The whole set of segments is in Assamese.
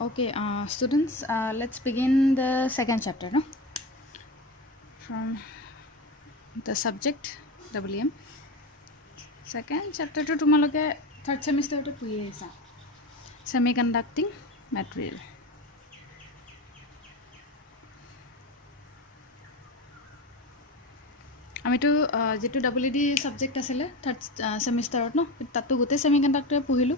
Okay, students, let's begin the second chapter, no? From the subject WM. Second chapter to tomorrow, third semester to 2 years. Semiconducting material. আমিতো যেটো ডব্লিউডি সাবজেক্ট আছিল থাৰ্ড সেমিষ্টাৰত ন তাতো গোটেই সেমিকন্ডাক্টৰ পঢ়িলো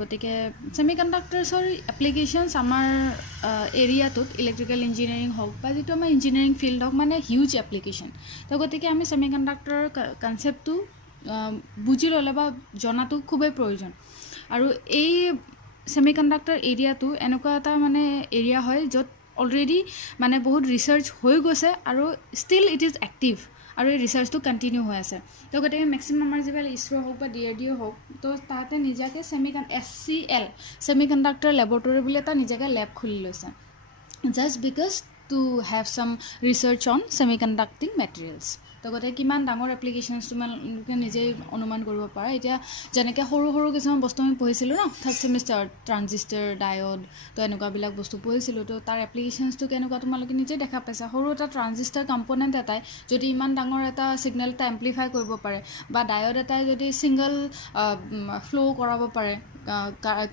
গতিকে সেমিকন্ডাক্টৰছৰ এপ্লিকেশনছ আমাৰ এৰিয়াটোত ইলেক্ট্ৰিকেল ইঞ্জিনিয়াৰিং হওক বা যেটো আমাৰ ইঞ্জিনিয়াৰিং ফিল্ড হওক মানে হিউজ এপ্লিকেশন তো গতিকে আমি সেমিকন্ডাক্টৰৰ কনসেপ্টটো বুজি ল'লে বা জনাটো খুবেই প্ৰয়োজন আৰু এই সেমিকন্ডাক্টৰ এৰিয়াটো এনেকুৱা এটা মানে এৰিয়া হয় য'ত অলৰেডি মানে বহুত ৰিসাৰ্চ হৈ গৈছে আৰু ষ্টিল ইট ইজ এক্টিভ আৰু এই ৰিসাৰ্চটো কন্টিনিউ হৈ আছে তো গতিকে মেক্সিমাম আমাৰ যিবিলাক ইছৰো হওক বা DRDO হওক তো তাতে নিজাকে SCL সেমিকন্ডাক্টৰ লেবৰেটৰী বুলি এটা নিজাকে লেব খুলি লৈছে just because to have some research on semiconducting materials তো গতিকে কিমান ডাঙৰ এপ্লিকেশনছ তোমালোকে নিজেই অনুমান কৰিব পাৰা এতিয়া যেনেকৈ সৰু সৰু কিছুমান বস্তু আমি পঢ়িছিলোঁ ন থাৰ্ড সেমিষ্টাৰত ট্ৰানজিষ্টাৰ ডায়োড তো এনেকুৱাবিলাক বস্তু পঢ়িছিলোঁ তো তাৰ এপ্লিকেশনছটো কেনেকুৱা তোমালোকে নিজেই দেখা পাইছা সৰু এটা ট্ৰানজিষ্টাৰ কম্পনেণ্ট এটাই যদি ইমান ডাঙৰ এটা ছিগনেল এটা এম্প্লিফাই কৰিব পাৰে বা ডায়োড এটাই যদি ছিংগল ফ্ল' কৰাব পাৰে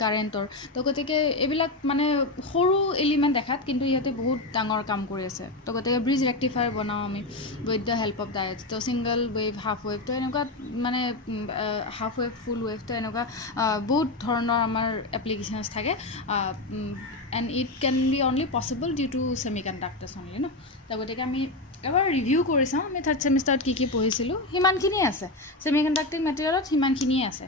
কাৰেণ্টৰ তো গতিকে এইবিলাক মানে সৰু এলিমেণ্ট দেখাত কিন্তু ইহঁতে বহুত ডাঙৰ কাম কৰি আছে তো গতিকে ব্ৰিজ ৰেক্টিফায়াৰ বনাওঁ আমি with the help of diode তো ছিংগল ৱেভ হাফ ৱেভ তো এনেকুৱা মানে হাফ ৱেভ ফুল ৱেভ তো এনেকুৱা বহুত ধৰণৰ আমাৰ এপ্লিকেশনছ থাকে and it can be only possible due to semiconductors only ন তো গতিকে আমি এবাৰ ৰিভিউ কৰি চাওঁ আমি থাৰ্ড সেমিষ্টাৰত কি পঢ়িছিলোঁ সিমানখিনিয়ে আছে সেমিকন্ডাক্টিং মেটেৰিয়েলত সিমানখিনিয়ে আছে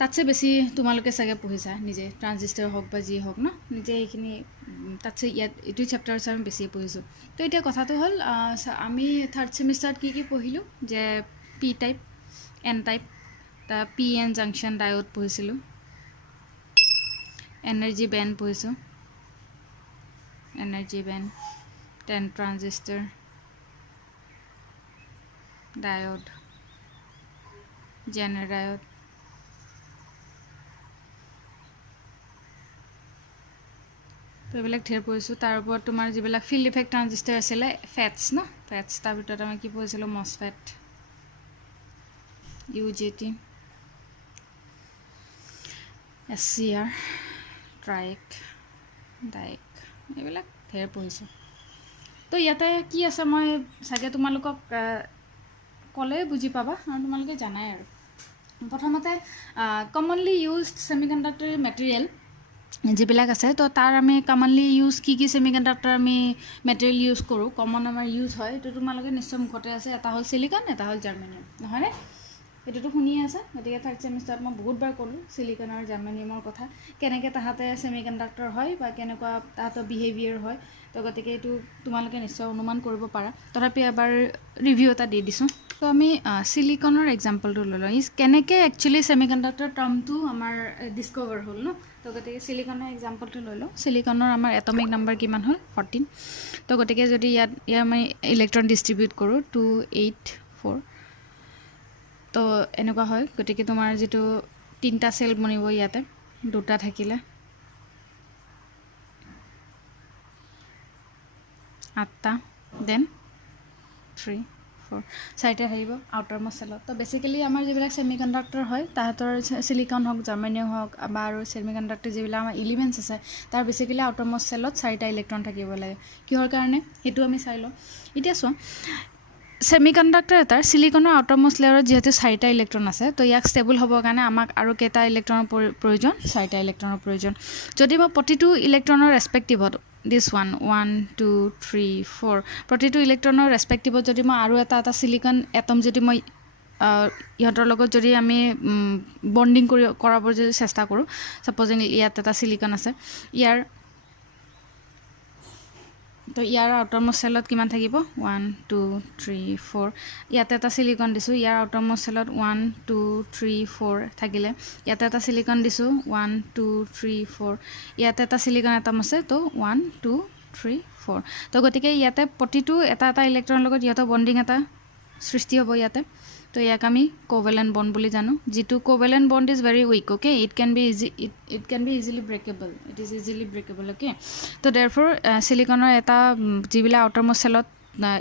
তাতছে বেছি তোমালোকে চাগে পঢ়িছা নিজে ট্ৰানজিষ্টাৰ হওক বা যি হওক ন নিজে এইখিনি তাতছে ইয়াত এইটো চেপ্টাৰছ আমি বেছি পঢ়িছোঁ তো এতিয়া কথাটো হ'ল আমি থাৰ্ড সেমিষ্টাৰত কি পঢ়িলোঁ যে পি টাইপ এন টাইপ তাৰ PN জাংচন ডায়োড পঢ়িছিলোঁ এনাৰ্জি বেণ্ড পঢ়িছোঁ energy band ten transistor diode zener diode তো এইবিলাক ঢেৰ পঢ়িছোঁ তাৰ ওপৰত তোমাৰ যিবিলাক ফিল্ড ইফেক্ট ট্ৰানজিষ্টাৰ আছিলে ফেটছ ন ফেটছ তাৰ ভিতৰত আমি কি পঢ়িছিলোঁ মছফেট UJT SCR ট্ৰাইক ডাইক এইবিলাক ঢেৰ পঢ়িছোঁ তো ইয়াতে কি আছে মই চাগে তোমালোকক ক'লে বুজি পাবা আৰু তোমালোকে জানাই আৰু প্ৰথমতে কমনলি ইউজড সেমিকন্ডাক্টৰ মেটেৰিয়েল যিবিলাক আছে তো তাৰ আমি কমনলি ইউজ কি সেমিকন্ডাক্টৰ আমি মেটেৰিয়েল ইউজ কৰোঁ কমন আমাৰ ইউজ হয় এইটো তোমালোকে নিশ্চয় মুখতে আছে এটা হ'ল সিলিকন এটা হ'ল জাৰ্মেনিয়াম নহয়নে এইটোতো শুনিয়ে আছে গতিকে থাৰ্ড সেমিষ্টাৰত মই বহুতবাৰ ক'লোঁ সিলিকন আৰু জাৰ্মেনিয়ামৰ কথা কেনেকৈ তাহাঁতে সেমিকন্ডাক্টৰ হয় বা কেনেকুৱা তাহাঁতৰ বিহেভিয়াৰ হয় তো গতিকে এইটো তোমালোকে নিশ্চয় অনুমান কৰিব পাৰা তথাপি এবাৰ ৰিভিউ এটা দি দিছোঁ তো আমি সিলিকনৰ এক্সাম্পলটো লৈ লওঁ কেনেকৈ একচুৱেলি সেমিকন্ডাক্টৰ টাৰ্মটো আমাৰ ডিস্কভাৰ হ'ল ন তো গতিকে সিলিকনৰ এক্সাম্পলটো লৈ লওঁ সিলিকনৰ আমাৰ এটমিক নাম্বাৰ কিমান হ'ল 14 তো গতিকে যদি ইয়াত আমি ইলেক্ট্ৰন ডিষ্ট্ৰিবিউট কৰোঁ 284 তো এনেকুৱা হয় গতিকে তোমাৰ যেটো তিনটা সেল বনিব ইয়াতে দুটা থাকিলে 8টা দেন 3 4 চাৰিটা থাকিব আউটাৰ মষ্ট সেলত তো বেসিক্যালি আমাৰ যিবিলাক সেমিকন্ডাক্টৰ হয় তাহাঁতৰ সিলিকন হওক জাৰ্মেনিয়াম হওক বা আৰু সেমিকন্ডাক্টৰ যিবিলাক আমাৰ এলিমেন্টছ আছে তাৰ বেসিক্যালি আউটাৰ মষ্ট সেলত চাৰিটা ইলেক্ট্ৰন থাকিব লাগে কিহৰ কাৰণে হেতু আমি চাই লওঁ এতিয়া চোৱা সেমিকন্ডাক্টৰ এটাৰ সিলিকনৰ আউটাৰমোষ্ট লেয়াৰত যেহেতু চাৰিটা ইলেক্ট্ৰন আছে তো ইয়াক ষ্টেবল হ'বৰ কাৰণে আমাক আৰু কেইটা ইলেক্ট্ৰনৰ প্ৰয়োজন চাৰিটা ইলেক্ট্ৰনৰ প্ৰয়োজন যদি মই প্ৰতিটো ইলেক্ট্ৰনৰ ৰেসপেক্টিভত দিস 1 2 3 4 প্ৰতিটো ইলেক্ট্ৰনৰ ৰেসপেক্টিভত যদি মই আৰু এটা সিলিকন এটম যদি মই ইহঁতৰ লগত যদি আমি বন্ডিং কৰাবৰ যদি চেষ্টা কৰোঁ সাপোজিং ইয়াত এটা সিলিকন আছে ইয়াৰ তো ইয়াৰ আউটাৰমোষ্ট সেলত কিমান থাকিব 1 2 3 4 ইয়াতে এটা সিলিকন দিছোঁ ইয়াৰ আউটাৰমোষ্ট সেলত 1 2 3 4 থাকিলে ইয়াতে এটা সিলিকন দিছোঁ 1 2 3 4 ইয়াতে এটা সিলিকন এটম আছে তো 1 2 3 4 তো গতিকে ইয়াতে প্ৰতিটো এটা ইলেক্ট্ৰনৰ লগত ইহঁতৰ বন্ডিং এটা সৃষ্টি হ'ব ইয়াতে তো ইয়াক আমি কোভেলেন্ট বন্ড বুলি জানো যেটো covalent bond is very weak okay it can be easily breakable it is easily breakable okay তো দেৰফৰ সিলিকনৰ এটা যিবিলা আউটাৰমোষ্ট সেলত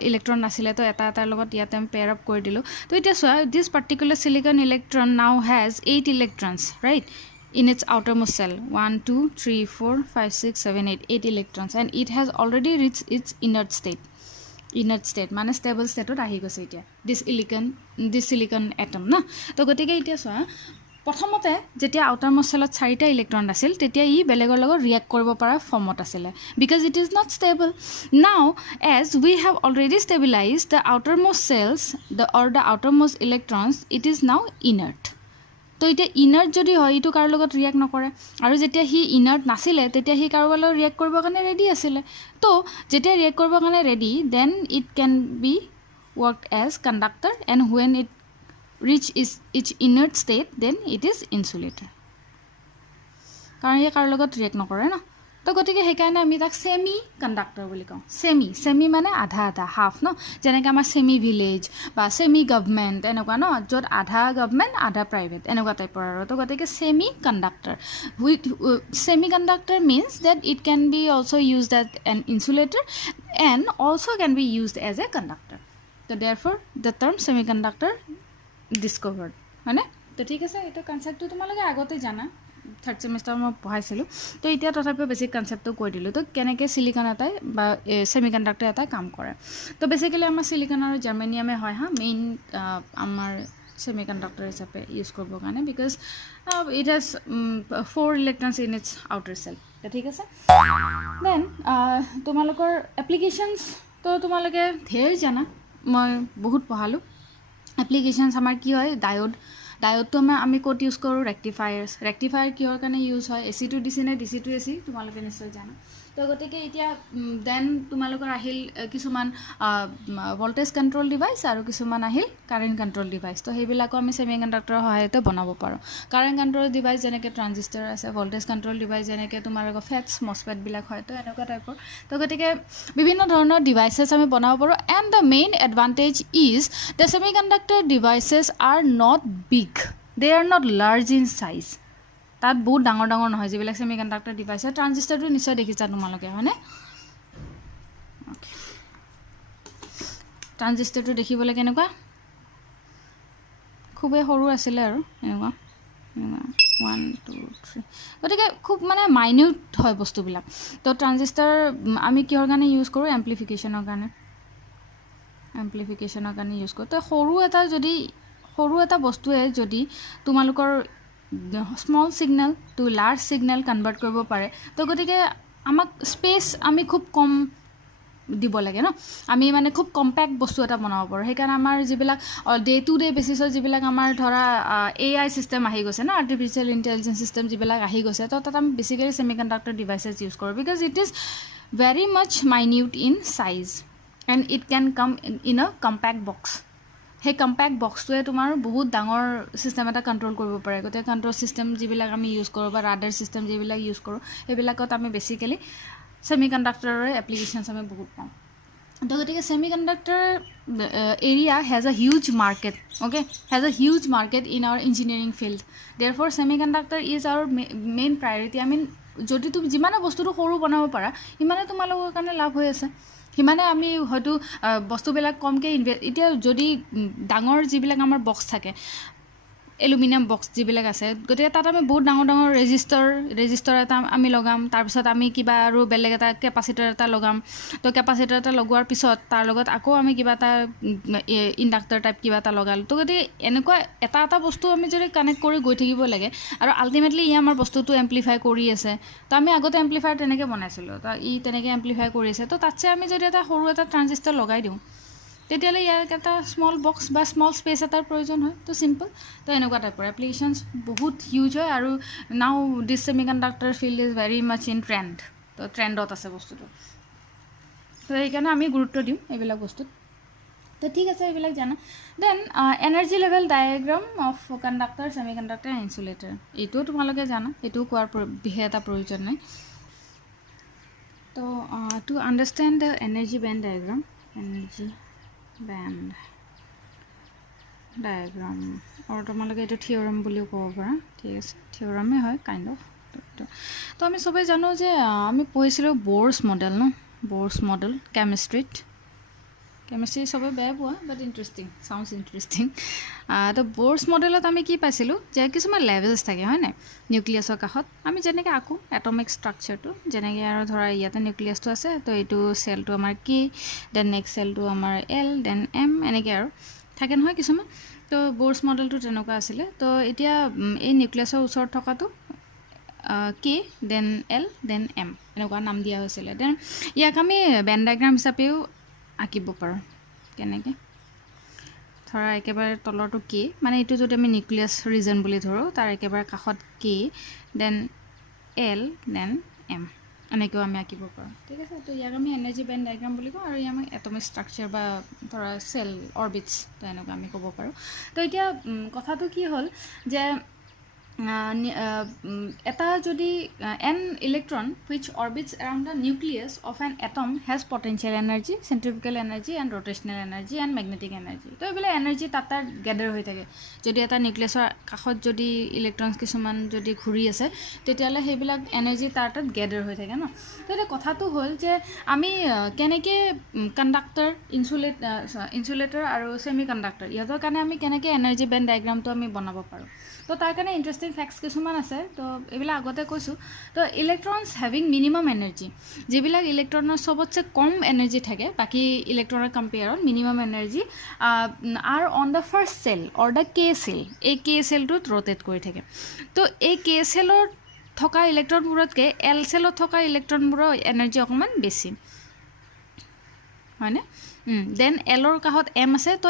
ইলেক্ট্ৰন নাছিলে তো এটা এটাৰ লগত ইয়াতে আমি পেয়াৰ আপ কৰি দিলোঁ তো এতিয়া চোৱা দিছ পাৰ্টিকুলাৰ সিলিকন ইলেক্ট্ৰন নাও has 8 electrons right in its outermost cell 1 2 3 4 5 6 7 8 electrons and it has already reached its inert state মানে stable state ত আহি গৈছে এতিয়া this silicon atom না তো গতিকে এতিয়া চোৱা প্ৰথমতে যেতিয়া আউটাৰমোষ্ট সেলত 4টা ইলেক্ট্ৰন আছিল তেতিয়া ই বেলেগৰ লগত ৰিয়েক্ট কৰিব পৰা ফৰ্মত আছিলে because it is not stable now as we have already stabilized the outermost cells the outermost electrons it is now inert তো এটা ইনার্ট যদি হয় ইটো কার লগত রিয়াক্ট নকৰে আৰু যেতিয়া হি ইনাৰ্ট নাছিলে তেতিয়া হি কাৰোবাৰ লগত ৰিয়াক্ট কৰিবৰ কাৰণে ৰেডি আছিলে তো যেতিয়া ৰিয়াক্ট কৰিবৰ কাৰণে ready then it can be worked as conductor and when it reach its inert state then it is insulator কাৰণ ই কাৰো লগত ৰিয়াক্ট নকৰে না তো গতিকে সেইকাৰণে আমি তাক সেমি কণ্ডাক্টৰ বুলি কওঁ সেমি মানে আধা আধা হাফ ন যেনেকৈ আমাৰ সেমি ভিলেজ বা সেমি গভৰ্ণমেণ্ট এনেকুৱা ন য'ত আধা গভৰ্ণমেণ্ট আধা প্ৰাইভেট এনেকুৱা টাইপৰ আৰু তো গতিকে semiconductor with semiconductor means that it can be also' used as an insulator and also' can be used as a conductor তো therefore the term semiconductor discovered হয়নে তো ঠিক আছে এইটো কনচেপ্টটো তোমালোকে আগতে জানা থাৰ্ড সেমিষ্টাৰ মই পঢ়াইছিলোঁ তো এতিয়া তথাপিও বেছিক কনচেপ্টটো কৈ দিলোঁ তো কেনেকৈ সিলিকন এটাই বা সেমি কণ্ডাক্টৰ এটাই কাম কৰে তো বেছিকেলি আমাৰ সিলিকন আৰু জাৰ্মেনিয়ামে হয় হা মেইন আমাৰ সেমি কণ্ডাক্টৰ হিচাপে ইউজ কৰিবৰ কাৰণে because it has 4 electrons in its outer shell তো ঠিক আছে দেন তোমালোকৰ এপ্লিকেশ্যনছ তো তোমালোকে ঢেৰ জানা মই বহুত পঢ়ালোঁ এপ্লিকেশ্যনছ আমাৰ কি হয় ডায়োডটো আমি ক'ত ইউজ কৰোঁ ৰেক্টিফায়াৰ কিহৰ কাৰণে ইউজ হয় AC টু DC নে DC টু AC তোমালোকে নিশ্চয় জানা তো গতিকে এতিয়া দেন তোমালোকৰ আহিল কিছুমান ভল্টেজ কণ্ট্ৰল ডিভাইচ আৰু কিছুমান আহিল কাৰেণ্ট কণ্ট্ৰল ডিভাইচ তো সেইবিলাকো আমি সেমি কণ্ডাক্টৰৰ সহায়তে বনাব পাৰোঁ কাৰেণ্ট কণ্ট্ৰল ডিভাইচ যেনেকৈ ট্ৰানজিষ্টাৰ আছে ভল্টেজ কণ্ট্ৰল ডিভাইচ যেনেকৈ তোমালোকৰ ফেটছ মছফেটবিলাক হয় তো এনেকুৱা টাইপৰ তো গতিকে বিভিন্ন ধৰণৰ ডিভাইচেছ আমি বনাব পাৰোঁ and the main advantage is the semi conductor devices are not big they are not large in size তাত বহুত ডাঙৰ নহয় যিবিলাক সেমি কণ্ডাক্টৰ ডিভাইচ হয় ট্ৰানজিষ্টাৰটো নিশ্চয় দেখিছা তোমালোকে হয়নে ট্ৰানজিষ্টাৰটো দেখিবলৈ কেনেকুৱা খুবেই সৰু আছিলে আৰু এনেকুৱা 1 2 3 গতিকে খুব মানে মাইনিউট হয় বস্তুবিলাক তো ট্ৰানজিষ্টাৰ আমি কিহৰ কাৰণে ইউজ কৰোঁ এম্প্লিফিকেশ্যনৰ কাৰণে ইউজ কৰোঁ তো সৰু এটা বস্তুৱে যদি তোমালোকৰ small signal to large signal convert কৰিব পাৰে তো গতিকে আমাক স্পেচ আমি খুব কম দিব লাগে ন আমি মানে খুব কম্পেক্ট বস্তু এটা বনাব পাৰোঁ সেইকাৰণে আমাৰ যিবিলাক ডে টু ডে বেচিছত যিবিলাক আমাৰ ধৰা AI চিষ্টেম আহি গৈছে ন আৰ্টিফিচিয়েল ইণ্টেলিজেঞ্চ চিষ্টেম যিবিলাক আহি গৈছে তো তাত আমি basically semi conductor devices use কৰোঁ because it is very much minute in size and it can come in a compact box সেই কম্পেক্ট বক্সটোৱে তোমাৰ বহুত ডাঙৰ চিষ্টেম এটা কণ্ট্ৰল কৰিব পাৰে গতিকে কণ্ট্ৰল চিষ্টেম যিবিলাক আমি ইউজ কৰোঁ বা ৰাডাৰ চিষ্টেম যিবিলাক ইউজ কৰোঁ সেইবিলাকত আমি বেছিকেলি সেমি কণ্ডাক্টৰৰ এপ্লিকেশ্যনছ আমি বহুত পাওঁ তো গতিকে semiconductor area has a huge market okay has a huge market in our engineering field therefore semiconductor is our main priority যদি তুমি যিমানে বস্তুটো সৰু বনাব পাৰা সিমানে তোমালোকৰ কাৰণে লাভ হৈ আছে সিমানে আমি হয়তো বস্তুবিলাক কমকৈ এতিয়া যদি ডাঙৰ যিবিলাক আমাৰ বক্স থাকে এলুমিনিয়াম বক্স যিবিলাক আছে গতিকে তাত আমি বহুত ডাঙৰ ৰেজিষ্টৰ এটা আমি লগাম তাৰপিছত আমি কিবা আৰু বেলেগ এটা কেপাচিটাৰ এটা লগাম তো কেপাচিটাৰ এটা লগোৱাৰ পিছত তাৰ লগত আকৌ আমি কিবা এটা ইণ্ডাক্টৰ টাইপ কিবা এটা লগালোঁ তো গতিকে এনেকুৱা এটা বস্তু আমি যদি কানেক্ট কৰি গৈ থাকিব লাগে আৰু আল্টিমেটলি ই আমাৰ বস্তুটো এম্প্লিফাই কৰি আছে তো আমি আগতে এম্প্লিফায়াৰ তেনেকৈ বনাইছিলোঁ তো ই তেনেকৈ এম্প্লিফাই কৰি আছে তো তাতছে আমি যদি এটা সৰু এটা ট্ৰানজিষ্টাৰ লগাই দিওঁ তেতিয়াহ'লে ইয়াক এটা স্মল বক্স বা স্মল স্পেচ এটাৰ প্ৰয়োজন হয় তো চিম্পল তো এনেকুৱা টাইপৰ এপ্লিকেশ্যনছ বহুত হিউজ হয় আৰু now this semiconductor field is very much in trend তো ট্ৰেণ্ডত আছে বস্তুটো তো সেইকাৰণে আমি গুৰুত্ব দিওঁ এইবিলাক বস্তুত তো ঠিক আছে এইবিলাক জানা then energy level diagram of conductor semi conductor insulator এইটোও তোমালোকে জানা এইটোও কোৱাৰ বিশেষ এটা প্ৰয়োজন নাই তো to understand the energy band diagram energy band diagram আৰু তোমালোকে এইটো থিয়ৰম বুলিও ক'ব পাৰা ঠিক আছে থিয়ৰমেই হয় কাইণ্ড অফ তো আমি সবেই জানো যে আমি পঢ়িছিলোঁ ব'ৰ্ছ মডেল ন ব'ৰ্ছ মডেল কেমিষ্ট্ৰি সবে বেয়া পোৱা বাট ইণ্টাৰেষ্টিং চাউণ্ডছ ইণ্টাৰেষ্টিং তো ব'ৰ্ছ মডেলত আমি কি পাইছিলোঁ যে কিছুমান লেভেলছ থাকে হয় নাই নিউক্লিয়াছৰ কাষত আমি যেনেকৈ আঁকো এটমিক ষ্ট্ৰাকচাৰটো যেনেকৈ আৰু ধৰা ইয়াতে নিউক্লিয়াছটো আছে তো এইটো চেলটো আমাৰ কি দেন নেক্সট চেলটো আমাৰ এল দেন এম এনেকৈ আৰু থাকে নহয় কিছুমান তো ব'ৰ্ছ মডেলটো তেনেকুৱা আছিলে তো এতিয়া এই নিউক্লিয়াছৰ ওচৰত থকাটো কে দেন এল দেন এম এনেকুৱা নাম দিয়া হৈছিলে দেন ইয়াক আমি বেন ডায়েগ্ৰাম হিচাপেও আঁকিব পাৰোঁ কেনেকৈ ধৰা একেবাৰে তলৰটো কে মানে এইটো যদি আমি নিউক্লিয়াছ ৰিজন বুলি ধৰোঁ তাৰ একেবাৰে কাষত কে দেন এল দেন এম এনেকৈও আমি আঁকিব পাৰোঁ ঠিক আছে তো ইয়াক আমি এনাৰ্জি বেন ডায়েগ্ৰাম বুলি কওঁ আৰু ইয়াক আমি এটমিক ষ্ট্ৰাকচাৰ বা ধৰা চেল অৰ্বিটছ তো এনেকুৱা আমি ক'ব পাৰোঁ তো এতিয়া কথাটো কি হ'ল যে এটা যদি an electron which orbits around the nucleus of an atom has potential energy centrifugal energy and rotational energy and magnetic energy তো এইবিলাক এনাৰ্জি তাত গেডাৰ হৈ থাকে যদি এটা নিউক্লিয়াছৰ কাষত যদি ইলেক্ট্ৰনছ কিছুমান যদি ঘূৰি আছে তেতিয়াহ'লে সেইবিলাক এনাৰ্জি তাত গেডাৰ হৈ থাকে ন তো এতিয়া কথাটো হ'ল যে আমি কেনেকৈ কণ্ডাক্টৰ ইনচুলেটৰ আৰু ছেমি কণ্ডাক্টৰ ইহঁতৰ কাৰণে আমি কেনেকৈ এনাৰ্জি বেণ্ড ডায়েগ্ৰামটো আমি বনাব পাৰোঁ তো তাৰ কাৰণে ইণ্টাৰেষ্টিং ফেক্টছ কিছুমান আছে তো এইবিলাক আগতে কৈছোঁ তো ইলেক্ট্ৰনছ হেভিং মিনিমাম এনাৰ্জি যিবিলাক ইলেক্ট্ৰনৰ চবতছে কম এনাৰ্জি থাকে বাকী ইলেক্ট্ৰনৰ কম্পেয়াৰত minimum energy are on the first shell or the K shell এই কে চেলটোত ৰ'টেট কৰি থাকে তো এই কে চেলত থকা ইলেক্ট্ৰনবোৰতকৈ এল চেলত থকা ইলেক্ট্ৰনবোৰৰ এনাৰ্জি অকণমান বেছি হয়নে দেন এলৰ কাষত এম আছে তো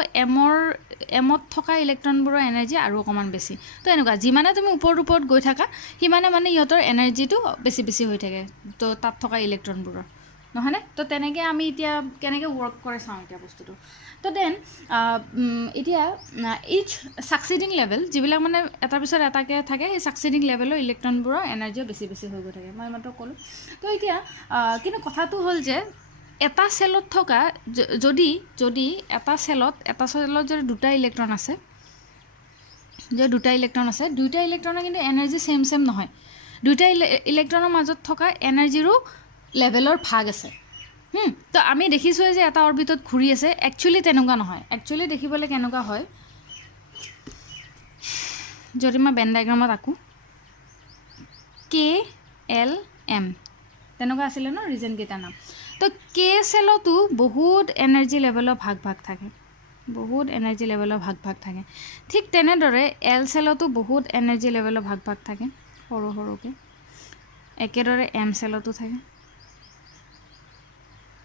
এমত থকা ইলেক্ট্ৰনবোৰৰ এনাৰ্জি আৰু অকণমান বেছি তো এনেকুৱা যিমানে তুমি ওপৰত গৈ থাকা সিমানে মানে ইহঁতৰ এনাৰ্জিটো বেছি হৈ থাকে তো তাত থকা ইলেক্ট্ৰনবোৰৰ নহয়নে তো তেনেকৈ আমি এতিয়া কেনেকৈ ৱৰ্ক কৰে চাওঁ এতিয়া বস্তুটো তো দেন এতিয়া ইচ ছাকচিডিং লেভেল যিবিলাক মানে এটাৰ পিছত এটাকৈ থাকে সেই ছাকচিডিং লেভেলৰ ইলেক্ট্ৰনবোৰৰ এনাৰ্জিও বেছি হৈ গৈ থাকে মই মাত্ৰ ক'লোঁ তো এতিয়া কিন্তু কথাটো হ'ল যে এটা চেলত থকা যদি এটা চেলত যদি দুটা ইলেক্ট্ৰন আছে দুটা ইলেক্ট্ৰনৰ কিন্তু এনাৰ্জি ছেম নহয় দুটা ইলেক্ট্ৰনৰ মাজত থকা এনাৰ্জিৰো লেভেলৰ ভাগ আছে তো আমি দেখিছোঁৱে যে এটা অৰ্বিটত ঘূৰি আছে একচুৱেলি তেনেকুৱা নহয় একচুৱেলি দেখিবলৈ কেনেকুৱা হয় যদি মই বেন ডায়েগ্ৰামত আঁকো কে এল এম তেনেকুৱা আছিলে ন ৰিজনকেইটাৰ নাম তো কে চেলতো বহুত এনাৰ্জি লেভেলৰ ভাগ থাকে ঠিক তেনেদৰে এল চেলতো বহুত এনাৰ্জি লেভেলৰ ভাগ থাকে সৰুকৈ একেদৰে এম চেলতো থাকে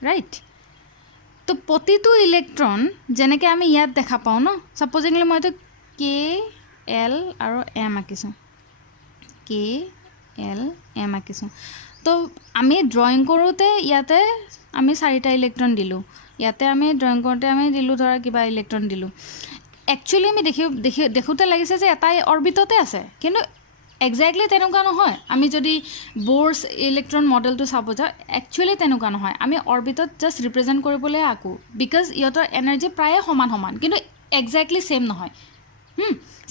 ৰাইট তো প্ৰতিটো ইলেক্ট্ৰন যেনেকৈ আমি ইয়াত দেখা পাওঁ ন ছাপ'জিংলি মইতো কে এল আৰু এম আঁকিছোঁ তো আমি ড্ৰয়িং কৰোঁতে ইয়াতে আমি 4টা ইলেক্ট্ৰন দিলোঁ ইয়াতে আমি ড্ৰয়িং কৰোঁতে আমি দিলোঁ ধৰা কিবা ইলেক্ট্ৰন দিলোঁ একচুৱেলি আমি দেখোঁতে লাগিছে যে এটাই অৰ্বিটতে আছে কিন্তু একজেক্টলি তেনেকুৱা নহয় আমি যদি ব'ৰ্ছ ইলেক্ট্ৰন মডেলটো চাব যাওঁ একচুৱেলি তেনেকুৱা নহয় আমি অৰ্বিটত জাষ্ট ৰিপ্ৰেজেণ্ট কৰিবলৈ আঁকো বিকজ ইহঁতৰ এনাৰ্জি প্ৰায়ে সমান কিন্তু একজেক্টলি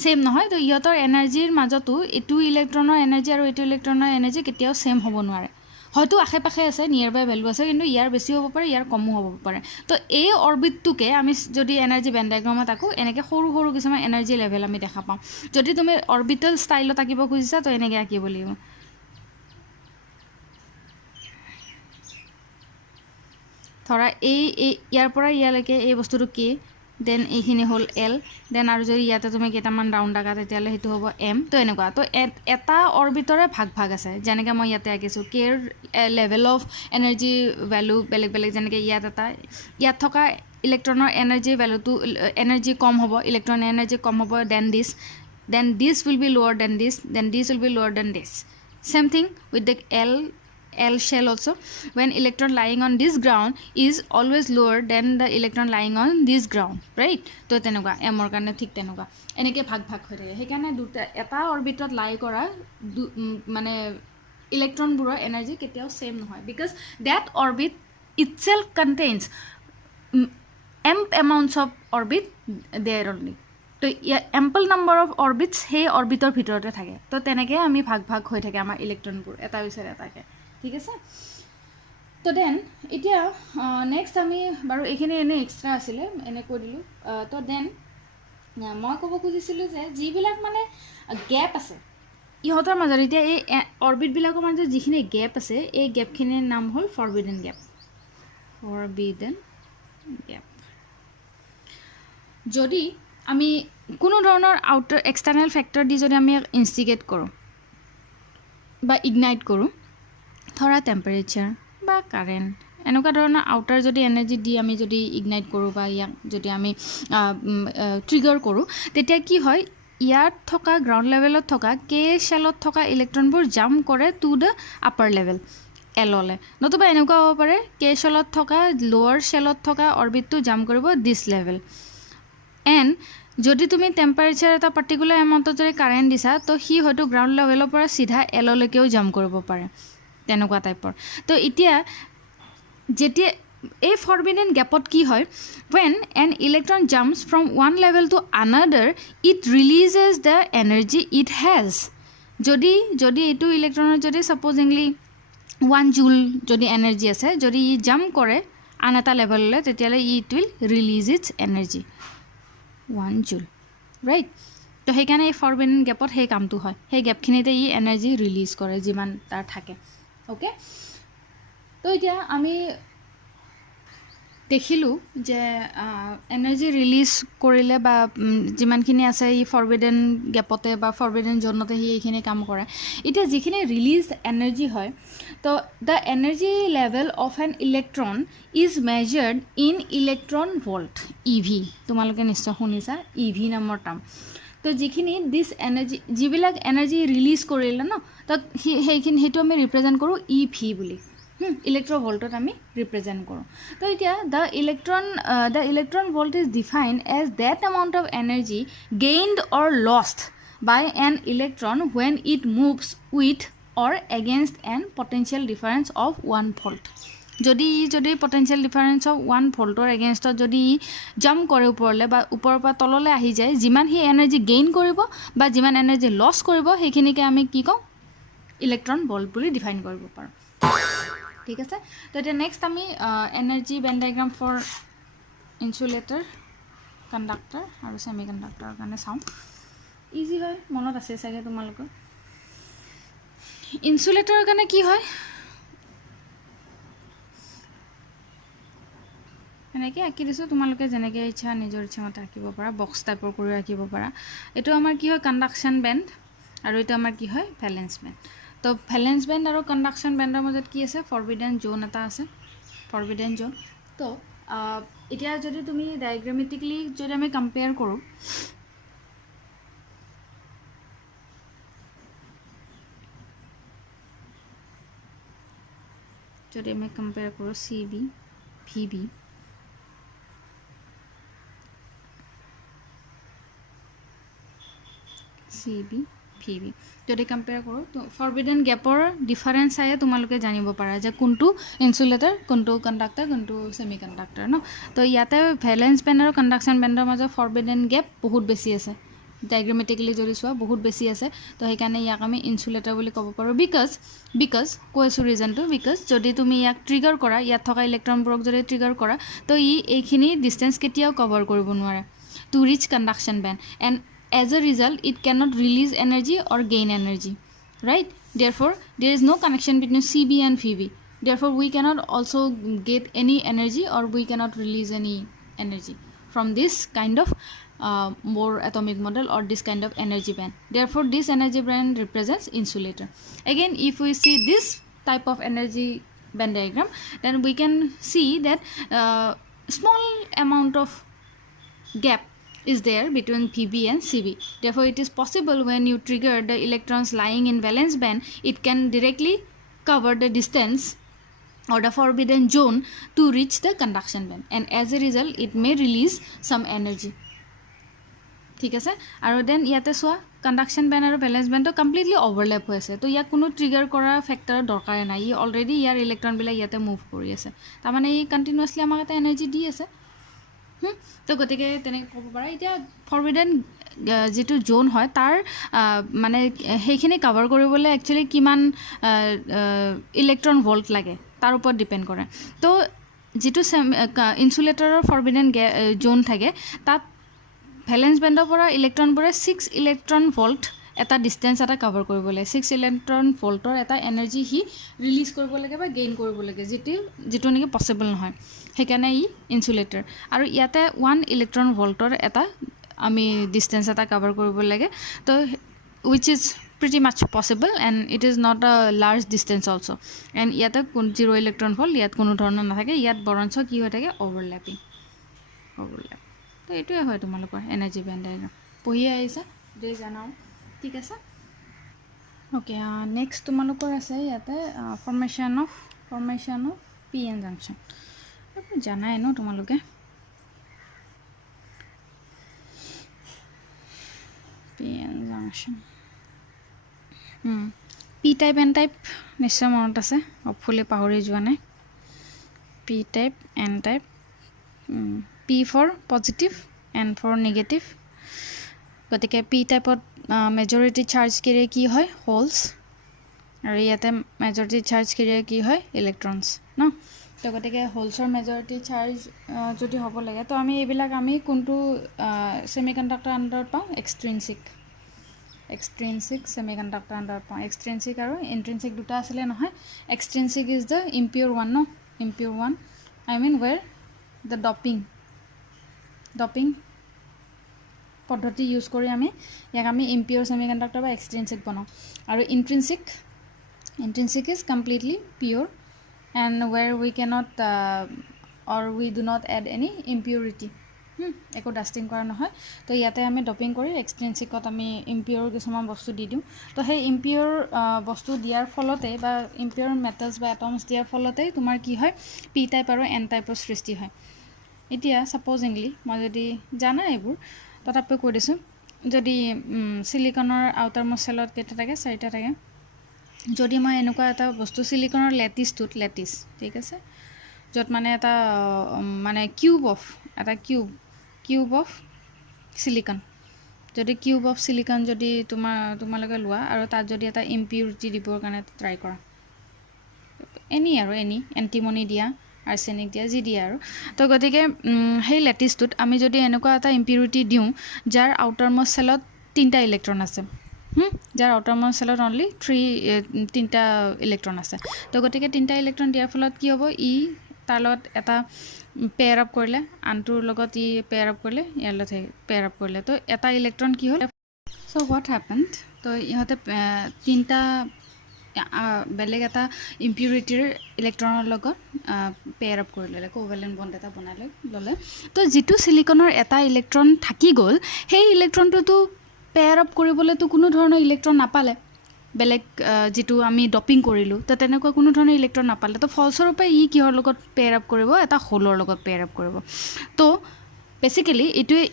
ছেম নহয় তো ইহঁতৰ এনাৰ্জিৰ মাজতো এইটো ইলেক্ট্ৰনৰ এনাৰ্জি আৰু এইটো ইলেক্ট্ৰনৰ এনাৰ্জি কেতিয়াও ছেম হ'ব নোৱাৰে হয়তো আশে পাশে আছে নিয়াৰ বাই ভেলু আছে কিন্তু ইয়াৰ বেছি হ'ব পাৰে ইয়াৰ কমো হ'ব পাৰে তো এই অৰ্বিটটোকে আমি যদি এনাৰ্জি বেন ডায়েগ্ৰামত আঁকো এনেকৈ সৰু কিছুমান এনাৰ্জি লেভেল আমি দেখা পাওঁ যদি তুমি অৰ্বিটেল ষ্টাইলত আঁকিব খুজিছা তো এনেকৈ আঁকিব লাগিব ধৰা ইয়াৰ পৰা ইয়ালৈকে এই বস্তুটো কে দেন এইখিনি হ'ল এল দেন আৰু যদি ইয়াতে তুমি কেইটামান ৰাউণ্ড আঁকা তেতিয়াহ'লে সেইটো হ'ব এম তো এনেকুৱা তো এটা অৰ্বিটৰে ভাগ আছে যেনেকৈ মই ইয়াতে আঁকিছোঁ কেৰ লেভেল অফ এনাৰ্জি ভেলু বেলেগ যেনেকৈ ইয়াত থকা ইলেক্ট্ৰনৰ এনাৰ্জি ভেলুটো এনাৰ্জি কম হ'ব ইলেক্ট্ৰনৰ এনাৰ্জি কম হ'ব then this will be lower then this will be lower then this same thing with the L shell also when electron lying on this ground is always lower than the electron lying on this ground right তো তেনেকুৱা এমৰ কাৰণে ঠিক তেনেকুৱা এনেকৈ ভাগ হৈ থাকে সেইকাৰণে এটা অৰ্বিটত লাই কৰা মানে ইলেক্ট্ৰনবোৰৰ এনাৰ্জি কেতিয়াও ছেম নহয় because that orbit itself contains m amounts of orbit there only তো এম্পল নাম্বাৰ অফ অৰ্বিটছ সেই অৰ্বিটৰ ভিতৰতে থাকে তো তেনেকৈ আমি ভাগ ভাগ হৈ থাকে আমাৰ ইলেক্ট্ৰনবোৰ এটা পিছত এটাকৈ ঠিক আছে তো দেন এতিয়া নেক্সট আমি বাৰু এইখিনি এনে এক্সট্ৰা আছিলে এনে কৈ দিলোঁ তো দেন মই ক'ব খুজিছিলোঁ যে যিবিলাক মানে গেপ আছে ইহঁতৰ মাজত এতিয়া এই অৰ্বিটবিলাকৰ মাজত যিখিনি গেপ আছে এই গেপখিনিৰ নাম হ'ল ফৰবিডেন গেপ যদি আমি কোনো ধৰণৰ আউটাৰ এক্সটাৰ্নেল ফেক্টৰ দি যদি আমি ইনষ্টিগেট কৰোঁ বা ইগনাইট কৰোঁ ধৰা টেম্পাৰেচাৰ বা কাৰেণ্ট এনেকুৱা ধৰণৰ আউটাৰ যদি এনাৰ্জি দি আমি যদি ইগনাইট কৰোঁ বা ইয়াক যদি আমি ট্ৰিগাৰ কৰোঁ তেতিয়া কি হয় ইয়াত থকা গ্ৰাউণ্ড লেভেলত থকা কে শ্বেলত থকা ইলেক্ট্ৰনবোৰ জাম্প কৰে টু দ্য আপাৰ লেভেল এললৈ নতুবা এনেকুৱা হ'ব পাৰে কে শ্বেলত থকা লোৱাৰ শ্বেলত থকা অৰ্বিটটো জাম্প কৰিব দিছ লেভেল এণ্ড যদি তুমি টেম্পাৰেচাৰ এটা পাৰ্টিকুলাৰ এমাউণ্টত যদি কাৰেণ্ট দিছা তো সি হয়তো গ্ৰাউণ্ড লেভেলৰ পৰা চিধা এললৈকেও জাম্প কৰিব পাৰে তেনেকুৱা টাইপৰ তো এতিয়া যেতিয়া এই ফৰবিডেন গেপত কি হয় when an electron jumps from one level to another it releases the energy it has যদি এইটো ইলেক্ট্ৰনৰ যদি সাপোজিংলি 1 জুল যদি এনাৰ্জি আছে যদি ই জাম্প কৰে আন এটা লেভেললৈ তেতিয়াহ'লে it will release its energy 1 joule right তো সেইকাৰণে এই ফৰবিডেন গেপত সেই কামটো হয় সেই গেপখিনিতে ই এনাৰ্জি ৰিলিজ কৰে যিমান তাৰ থাকে অ'কে তো এতিয়া আমি দেখিলোঁ যে এনাৰ্জি ৰিলিজ কৰিলে বা যিমানখিনি আছে ই ফৰবিডেন গেপতে বা ফৰবিডেন জ'নতে সি এইখিনি কাম কৰে এতিয়া যিখিনি ৰিলিজ এনাৰ্জি হয় তো the energy level of N electron is measured in electron volt EV তোমালোকে নিশ্চয় শুনিছা ইভি নামৰ টাৰ্ম তো যিখিনি দিছ এনাৰ্জি যিবিলাক এনাৰ্জি ৰিলিজ কৰিলে ন তো সেইটো আমি ৰিপ্ৰেজেণ্ট কৰোঁ ই ভি বুলি ইলেক্ট্ৰভল্টত আমি ৰিপ্ৰেজেণ্ট কৰোঁ তো এতিয়া the electron volt is defined as that amount of energy gained or lost by an electron when it moves with or against an potential difference of 1 volt যদি পটেঞ্চিয়েল ডিফাৰেঞ্চ অফ 1 ভল্টৰ এগেইনষ্টত যদি জাম্প কৰে ওপৰলৈ বা ওপৰৰ পৰা তললৈ আহি যায় যিমান সি এনাৰ্জি গেইন কৰিব বা যিমান এনাৰ্জি লছ কৰিব সেইখিনিকে আমি কি কওঁ ইলেক্ট্ৰন ভল্ট বুলি ডিফাইন কৰিব পাৰোঁ ঠিক আছে তো এতিয়া নেক্সট আমি energy band diagram for insulator conductor আৰু ছেমি কণ্ডাক্টৰৰ কাৰণে চাওঁ ইজি হয় মনত আছে চাগে তোমালোকৰ ইনচুলেটৰৰ কাৰণে কি হয় এনেকৈ আঁকি দিছোঁ তোমালোকে যেনেকৈ ইচ্ছা নিজৰ ইচ্ছামতে আঁকিব পাৰা বক্স টাইপৰ কৰি ৰাখিব পাৰা এইটো আমাৰ কি হয় কণ্ডাকশ্যন বেণ্ড আৰু এইটো আমাৰ কি হয় ভেলেন্স বেণ্ড তো ভেলেন্স বেণ্ড আৰু কণ্ডাকশ্যন বেণ্ডৰ মাজত কি আছে ফৰবিডেন জ'ন এটা আছে ফৰবিডেন জ'ন তো এতিয়া যদি তুমি ডায়েগ্ৰামেটিকলি যদি আমি কম্পেয়াৰ কৰোঁ যদি আমি কম্পেয়াৰ কৰোঁ C B V B C B V B যদি কম্পেয়াৰ কৰোঁ তো ফৰবিডেন গেপৰ ডিফাৰেঞ্চ চায়ে তোমালোকে জানিব পাৰা যে কোনটো ইনচুলেটৰ কোনটো কণ্ডাক্টৰ কোনটো ছেমি কণ্ডাক্টৰ ন তো ইয়াতে ভেলেন্স বেণ্ড আৰু কণ্ডাকশ্যন বেণ্ডৰ মাজত ফৰবিডেন গেপ বহুত বেছি আছে ডায়েগ্ৰামেটিকলি যদি চোৱা বহুত বেছি আছে তো সেইকাৰণে ইয়াক আমি ইনচুলেটৰ বুলি ক'ব পাৰোঁ বিকজ কৈছোঁ ৰিজনটো বিকজ যদি তুমি ইয়াক ট্ৰিগাৰ কৰা ইয়াত থকা ইলেক্ট্ৰনবোৰক যদি ট্ৰিগাৰ কৰা তো এইখিনি ডিষ্টেঞ্চ কেতিয়াও কভাৰ কৰিব নোৱাৰে to reach conduction band and as a result it cannot release energy or gain energy right therefore there is no connection between cb and vb therefore we cannot also get any energy or we cannot release any energy from this kind of more atomic model or this kind of energy band therefore this energy band represents insulator again if we see this type of energy band diagram then we can see that small amount of gap is there between Vb and Cb. Therefore, it is possible when you trigger the electrons lying in valence band, it can directly cover the distance or the forbidden zone to reach the conduction band. And as a result, it may release some energy. ঠিক আছে আৰু দেন ইয়াতে চোৱা কণ্ডাকশ্যন বেণ্ড আৰু ভেলেন্স বেণ্ডটো কমপ্লিটলি অভাৰলেপ হৈ আছে তো ইয়াক কোনো ট্ৰিগাৰ কৰাৰ ফেক্টৰৰ দৰকাৰে নাই ই অলৰেডি ইয়াৰ ইলেক্ট্ৰনবিলাক ইয়াতে মুভ কৰি আছে তাৰমানে ই কণ্টিনিউৱাছলি আমাক এটা এনাৰ্জি দি আছে তো গতিকে তেনেকৈ ক'ব পাৰা এতিয়া ফৰবিডেন যিটো জ'ন হয় তাৰ মানে সেইখিনি কাভাৰ কৰিবলৈ একচুৱেলি কিমান ইলেক্ট্ৰন ভল্ট লাগে তাৰ ওপৰত ডিপেণ্ড কৰে তো যিটো ইনচুলেটৰৰ ফৰবিডেন জ'ন থাকে তাত ভেলেন্স বেণ্ডৰ পৰা ইলেক্ট্ৰনবোৰে 6 ইলেক্ট্ৰন ভল্ট এটা ডিষ্টেঞ্চ এটা কাভাৰ কৰিব লাগে 6 ইলেক্ট্ৰন ভল্টৰ এটা এনাৰ্জি সি ৰিলিজ কৰিব লাগে বা গেইন কৰিব লাগে যিটো নেকি পচিবল নহয় সেইকাৰণে ই ইনচুলেটৰ আৰু ইয়াতে 1 ইলেক্ট্ৰন ভল্টৰ এটা আমি ডিষ্টেঞ্চ এটা কাভাৰ কৰিব লাগে তো wish is pretty much possible and it is not a large distance also and ইয়াতে 0 ইলেক্ট্ৰন ভল্ট ইয়াত কোনো ধৰণৰ নাথাকে ইয়াত বৰঞ্চ কি হৈ থাকে অভাৰলেপ তো এইটোৱে হয় তোমালোকৰ এনাৰ্জি বেণ্ড ডায়াগ্ৰাম পঢ়ি আহিছা দেই জানাও ঠিক আছে ওকে নেক্সট তোমালোকৰ আছে ইয়াতে formation of P N junction জানাই ন তোমালোকে P N junction P type N type নিশ্চয় মনত আছে হপফুলি পাহৰি যোৱা নাই P type N type P for positive N for negative গতিকে পি টাইপত মেজৰিটি চাৰ্জ কেৰিয়াৰ কি হয় হোলছ আৰু ইয়াতে মেজৰিটি চাৰ্জ কেৰিয়াৰ কি হয় ইলেক্ট্ৰনছ ন তো গতিকে হোলছৰ মেজৰিটি চাৰ্জ যদি হ'ব লাগে তো আমি এইবিলাক আমি কোনটো ছেমিকণ্ডাক্টৰ আণ্ডাৰত পাওঁ এক্সট্ৰিনছিক ছেমিকণ্ডাক্টৰ আণ্ডাৰত পাওঁ এক্সট্ৰিনছিক আৰু ইণ্ট্ৰিনছিক দুটা আছিলে নহয় extrinsic is the impure one ন impure one I mean where the doping পদ্ধতি ইউজ কৰি আমি ইয়াক আমি ইম্পিউৰ ছেমিকণ্ডাক্টৰ বা এক্সট্ৰিনছিক বনাওঁ আৰু intrinsic is completely pure and where we can't or we do not add any impurity একো ডাষ্টিং কৰা নহয় তো ইয়াতে আমি ডপিং কৰি এক্সট্ৰিনছিকত আমি ইম্পিউৰ কিছুমান বস্তু দি দিওঁ তো সেই ইম্পিউৰ বস্তু দিয়াৰ ফলতে বা ইম্পিউৰ মেটেলছ বা এটমছ দিয়াৰ ফলতেই তোমাৰ কি হয় পি টাইপ আৰু এন টাইপৰ সৃষ্টি হয় এতিয়া ছাপ'জিংলি মই যদি জানা এইবোৰ তথাপিও কৈ দিছোঁ যদি চিলিকনৰ আউটাৰ মষ্ট চেলত কেইটা থাকে 4টা থাকে যদি মই এনেকুৱা এটা বস্তু চিলিকনৰ লেটিছটোত ঠিক আছে য'ত মানে এটা মানে কিউব অফ চিলিকন যদি কিউব অফ চিলিকন যদি তোমালোকে লোৱা আৰু তাত যদি এটা ইম্পিউৰিটি দিবৰ কাৰণে ট্ৰাই কৰা এনি এণ্টিমনি দিয়া আৰ্চেনিক দিয়া যি দিয়া আৰু তো গতিকে সেই লেটিছটোত আমি যদি এনেকুৱা এটা ইম্পিউৰিটি দিওঁ যাৰ আউটাৰ মষ্ট চেলত 3টা ইলেক্ট্ৰন আছে যাৰ আউটাৰ মষ্ট চেলত অনলি 3টা ইলেক্ট্ৰন আছে তো গতিকে 3টা ইলেক্ট্ৰন দিয়াৰ ফলত কি হ'ব ই তাৰ লগত এটা পেয়াৰ আপ কৰিলে আনটোৰ লগত ই পেয়াৰ আপ কৰিলে ইয়াৰ লগত পেয়াৰ আপ কৰিলে তো এটা ইলেক্ট্ৰন কি হ'ল চ' হোৱাট হেপেণ্ড তো ইহঁতে 3টা বেলেগ এটা ইম্পিউৰিটিৰ ইলেক্ট্ৰনৰ লগত পেয়াৰ আপ কৰি ল'লে কোভেলেণ্ট বণ্ড এটা বনাই ল'লে তো যিটো চিলিকনৰ এটা ইলেক্ট্ৰন থাকি গ'ল সেই ইলেক্ট্ৰনটোতো পেয়াৰ আপ কৰিবলৈতো কোনো ধৰণৰ ইলেক্ট্ৰন নাপালে বেলেগ যিটো আমি ডপিং কৰিলোঁ তো তেনেকুৱা কোনো ধৰণৰ ইলেক্ট্ৰন নাপালে তো ফলস্বৰূপে ই কিহৰ লগত পেয়াৰ আপ কৰিব এটা হোলৰ লগত পেয়াৰ আপ কৰিব তো বেচিকেলি এইটোৱে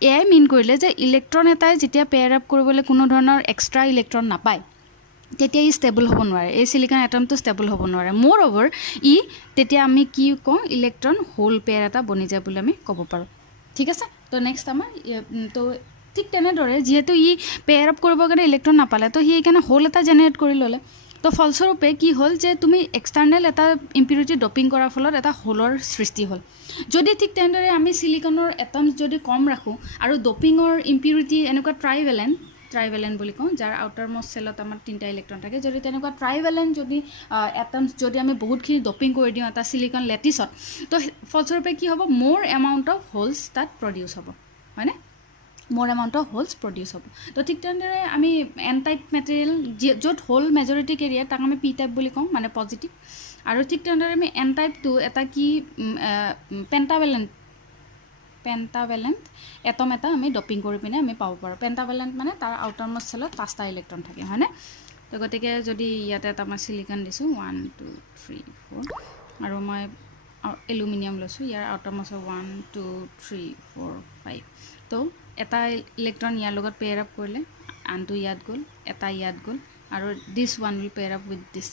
এয়াই মিন কৰিলে যে ইলেক্ট্ৰন এটাই যেতিয়া পেয়াৰ আপ কৰিবলৈ কোনো ধৰণৰ এক্সট্ৰা ইলেক্ট্ৰন নাপায় তেতিয়া ই ষ্টেবল হ'ব নোৱাৰে এই চিলিকন এটমটো ষ্টেবল হ'ব নোৱাৰে মোৰ অভাৰ ই তেতিয়া আমি কি কওঁ ইলেক্ট্ৰন হোল পেয়াৰ এটা বনি যায় বুলি আমি ক'ব পাৰোঁ ঠিক আছে তো নেক্সট আমাৰ তো ঠিক তেনেদৰে যিহেতু ই পেয়াৰ আপ কৰিবৰ কাৰণে ইলেক্ট্ৰন নাপালে তো সি সেইকাৰণে হোল এটা জেনেৰেট কৰি ল'লে তো ফলস্বৰূপে কি হ'ল যে তুমি এক্সটাৰ্নেল এটা ইম্পিউৰিটি ডপিং কৰাৰ ফলত এটা হোলৰ সৃষ্টি হ'ল যদি ঠিক তেনেদৰে আমি চিলিকনৰ এটমছ যদি কম ৰাখোঁ আৰু ডপিঙৰ ইম্পিউৰিটি এনেকুৱা ট্ৰাইভেলেণ্ট বুলি কওঁ যাৰ আউটাৰ মষ্ট চেলত আমাৰ 3টা ইলেক্ট্ৰন থাকে যদি তেনেকুৱা ট্ৰাইভেলেণ্ট যদি এটমছ যদি আমি বহুতখিনি ডপিং কৰি দিওঁ এটা চিলিকন লেটিছত তো ফলস্বৰূপে কি হ'ব মোৰ এমাউণ্ট অফ হোলছ তাত প্ৰডিউচ হ'ব হয়নে মোৰ এমাউণ্ট অফ হোলছ প্ৰডিউচ হ'ব তো ঠিক তেনেদৰে আমি এন টাইপ মেটেৰিয়েল য'ত হোল মেজৰিটি কেৰিয়াৰ তাক আমি পি টাইপ বুলি কওঁ মানে পজিটিভ আৰু ঠিক তেনেদৰে আমি এন টাইপটো এটা কি পেণ্টাভেলেণ্ট এটম এটা আমি ডপিং কৰি পিনে আমি পাব পাৰোঁ পেণ্টাভেলেণ্ট মানে তাৰ আউটাৰ মষ্ট চেলত 5টা ইলেক্ট্ৰন থাকে হয়নে তো গতিকে যদি ইয়াতে এটা মই চিলিকন দিছোঁ 1 2 3 4 আৰু মই এলুমিনিয়াম লৈছোঁ ইয়াৰ আউটাৰ মষ্ট 1 2 3 4 5 তো এটা ইলেক্ট্ৰন ইয়াৰ লগত পেয়াৰ আপ কৰিলে আনটো ইয়াত গ'ল এটা ইয়াত গ'ল আৰু this one will pair up with this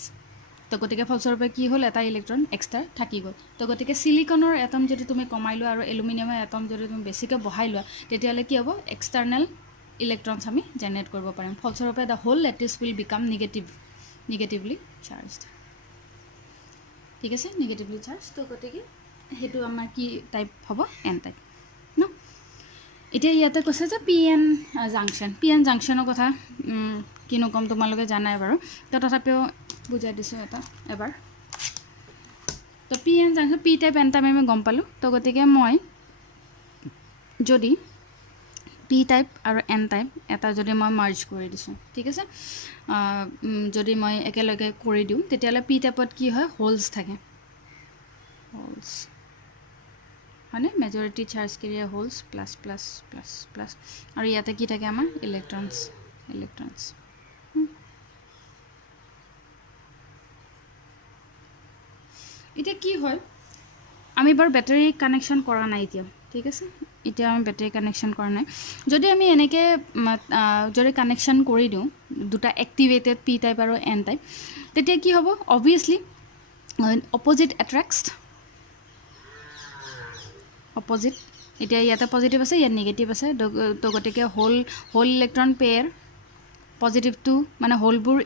তো গতিকে ফলস্বৰূপে কি হ'ল এটা ইলেক্ট্ৰন এক্সট্ৰা থাকি গ'ল তো গতিকে সিলিকনৰ এটম যদি তুমি কমাই লোৱা আৰু এলুমিনিয়ামৰ এটম যদি তুমি বেছিকৈ বহাই লোৱা তেতিয়াহ'লে কি হ'ব এক্সটাৰ্নেল ইলেক্ট্ৰনছ আমি জেনেৰেট কৰিব পাৰিম ফলস্বৰূপে the hole lattice will become negatively charged ঠিক আছে নিগেটিভলি চাৰ্জ তো গতিকে সেইটো আমাৰ কি টাইপ হ'ব এন টাইপ ন এতিয়া ইয়াতে কৈছে যে পি এন জাংচনৰ কথা কিনো ক'ম তোমালোকে জানাই বাৰু তো তথাপিও বুজাই দিছোঁ এটা এবাৰ তো P N junction P type N type আমি গম পালোঁ তো গতিকে মই যদি পি টাইপ আৰু এন টাইপ এটা যদি মই মাৰ্জ কৰি দিছোঁ ঠিক আছে যদি মই একেলগে কৰি দিওঁ তেতিয়াহ'লে পি টাইপত কি হয় হোলছ থাকে হোলছ হয়নে majority charge career holds plus plus plus plus আৰু ইয়াতে কি থাকে আমাৰ ইলেক্ট্ৰনছ এতিয়া কি হয় আমি বাৰু বেটাৰী কানেকশ্যন কৰা নাই এতিয়া ঠিক আছে এতিয়া আমি বেটাৰী কানেকশ্যন কৰা নাই যদি আমি এনেকৈ যদি কানেকশ্যন কৰি দিওঁ দুটা এক্টিভেটেড পি টাইপ আৰু এন টাইপ তেতিয়া কি হ'ব অবভিয়াছলি অপজিট এট্ৰেক্টছ অপজিট এতিয়া ইয়াতে পজিটিভ আছে ইয়াত নিগেটিভ আছে তো গতিকে হোল ইলেক্ট্ৰন পেয়াৰ পজিটিভটো মানে হোলবোৰ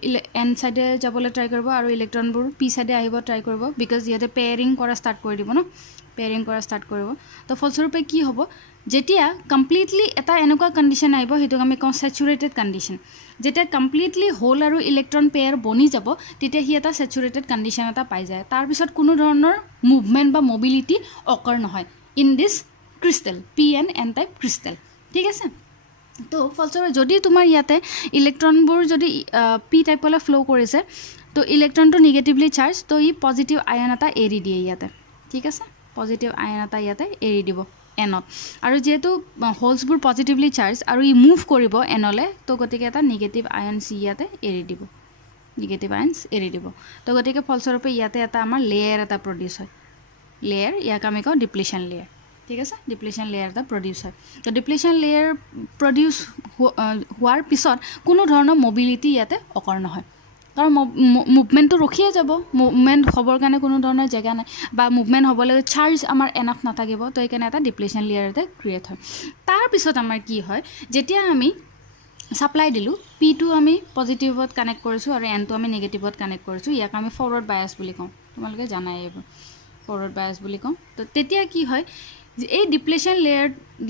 এন চাইডে যাবলৈ ট্ৰাই কৰিব আৰু ইলেক্ট্ৰনবোৰ পি চাইডে আহিব ট্ৰাই কৰিব বিকজ ইয়াতে পেয়াৰিং কৰা ষ্টাৰ্ট কৰি দিব ন পেয়াৰিং কৰা ষ্টাৰ্ট কৰিব তো ফলস্বৰূপে কি হ'ব যেতিয়া কমপ্লিটলি এটা এনেকুৱা কণ্ডিশ্যন আহিব সেইটোক আমি কওঁ ছেচুৰেটেড কণ্ডিশ্যন যেতিয়া কমপ্লিটলি হোল আৰু ইলেক্ট্ৰন পেয়াৰ বনি যাব তেতিয়া সি এটা ছেচুৰেটেড কণ্ডিশ্যন এটা পাই যায় তাৰপিছত কোনো ধৰণৰ মুভমেণ্ট বা মবিলিটি অকাৰ নহয় in this crystal P N type crystal ঠিক আছে তো ফলস্বৰূপে যদি তোমাৰ ইয়াতে ইলেক্ট্ৰনবোৰ যদি পি টাইপলৈ ফ্ল' কৰিছে তো ইলেক্ট্ৰনটো নিগেটিভলি চাৰ্জ তো ই পজিটিভ আয়ন এটা এৰি দিয়ে ইয়াতে ঠিক আছে পজিটিভ আয়ন এটা ইয়াতে এৰি দিব এনত আৰু যিহেতু হোলছবোৰ পজিটিভলি চাৰ্জ আৰু ই মুভ কৰিব এনলৈ তো গতিকে এটা নিগেটিভ আয়ন চি ইয়াতে এৰি দিব নিগেটিভ আয়নছ এৰি দিব তো গতিকে ফলস্বৰূপে ইয়াতে এটা আমাৰ লেয়াৰ এটা প্ৰডিউচ হয় লেয়াৰ ইয়াক আমি কওঁ ডিপ্লিশ্যন লেয়াৰ ঠিক আছে ডিপ্লিশ্যন লেয়াৰ এটা প্ৰডিউচ হয় তো ডিপ্লিশ্যন লেয়াৰ প্ৰডিউচ হোৱাৰ পিছত কোনো ধৰণৰ মবিলিটি ইয়াতে অকাৰ নহয় কাৰণ মুভমেণ্টটো ৰখিয়ে যাব মুভমেণ্ট হ'বৰ কাৰণে কোনো ধৰণৰ জেগা নাই বা মুভমেণ্ট হ'বলৈ চাৰ্জ আমাৰ এনাফ নাথাকিব তো সেইকাৰণে এটা ডিপ্লিশ্যন লেয়াৰ এটা ক্ৰিয়েট হয় তাৰপিছত আমাৰ কি হয় যেতিয়া আমি ছাপ্লাই দিলোঁ পিটো আমি পজিটিভত কানেক্ট কৰিছোঁ আৰু এনটো আমি নিগেটিভত কানেক্ট কৰিছোঁ ইয়াক আমি ফৰৱাৰ্ড বায়াছ বুলি কওঁ তোমালোকে জানাই এইবোৰ ফৰৱাৰ্ড বায়াছ বুলি কওঁ তো তেতিয়া কি হয় এই ডিপ্লেশ্যন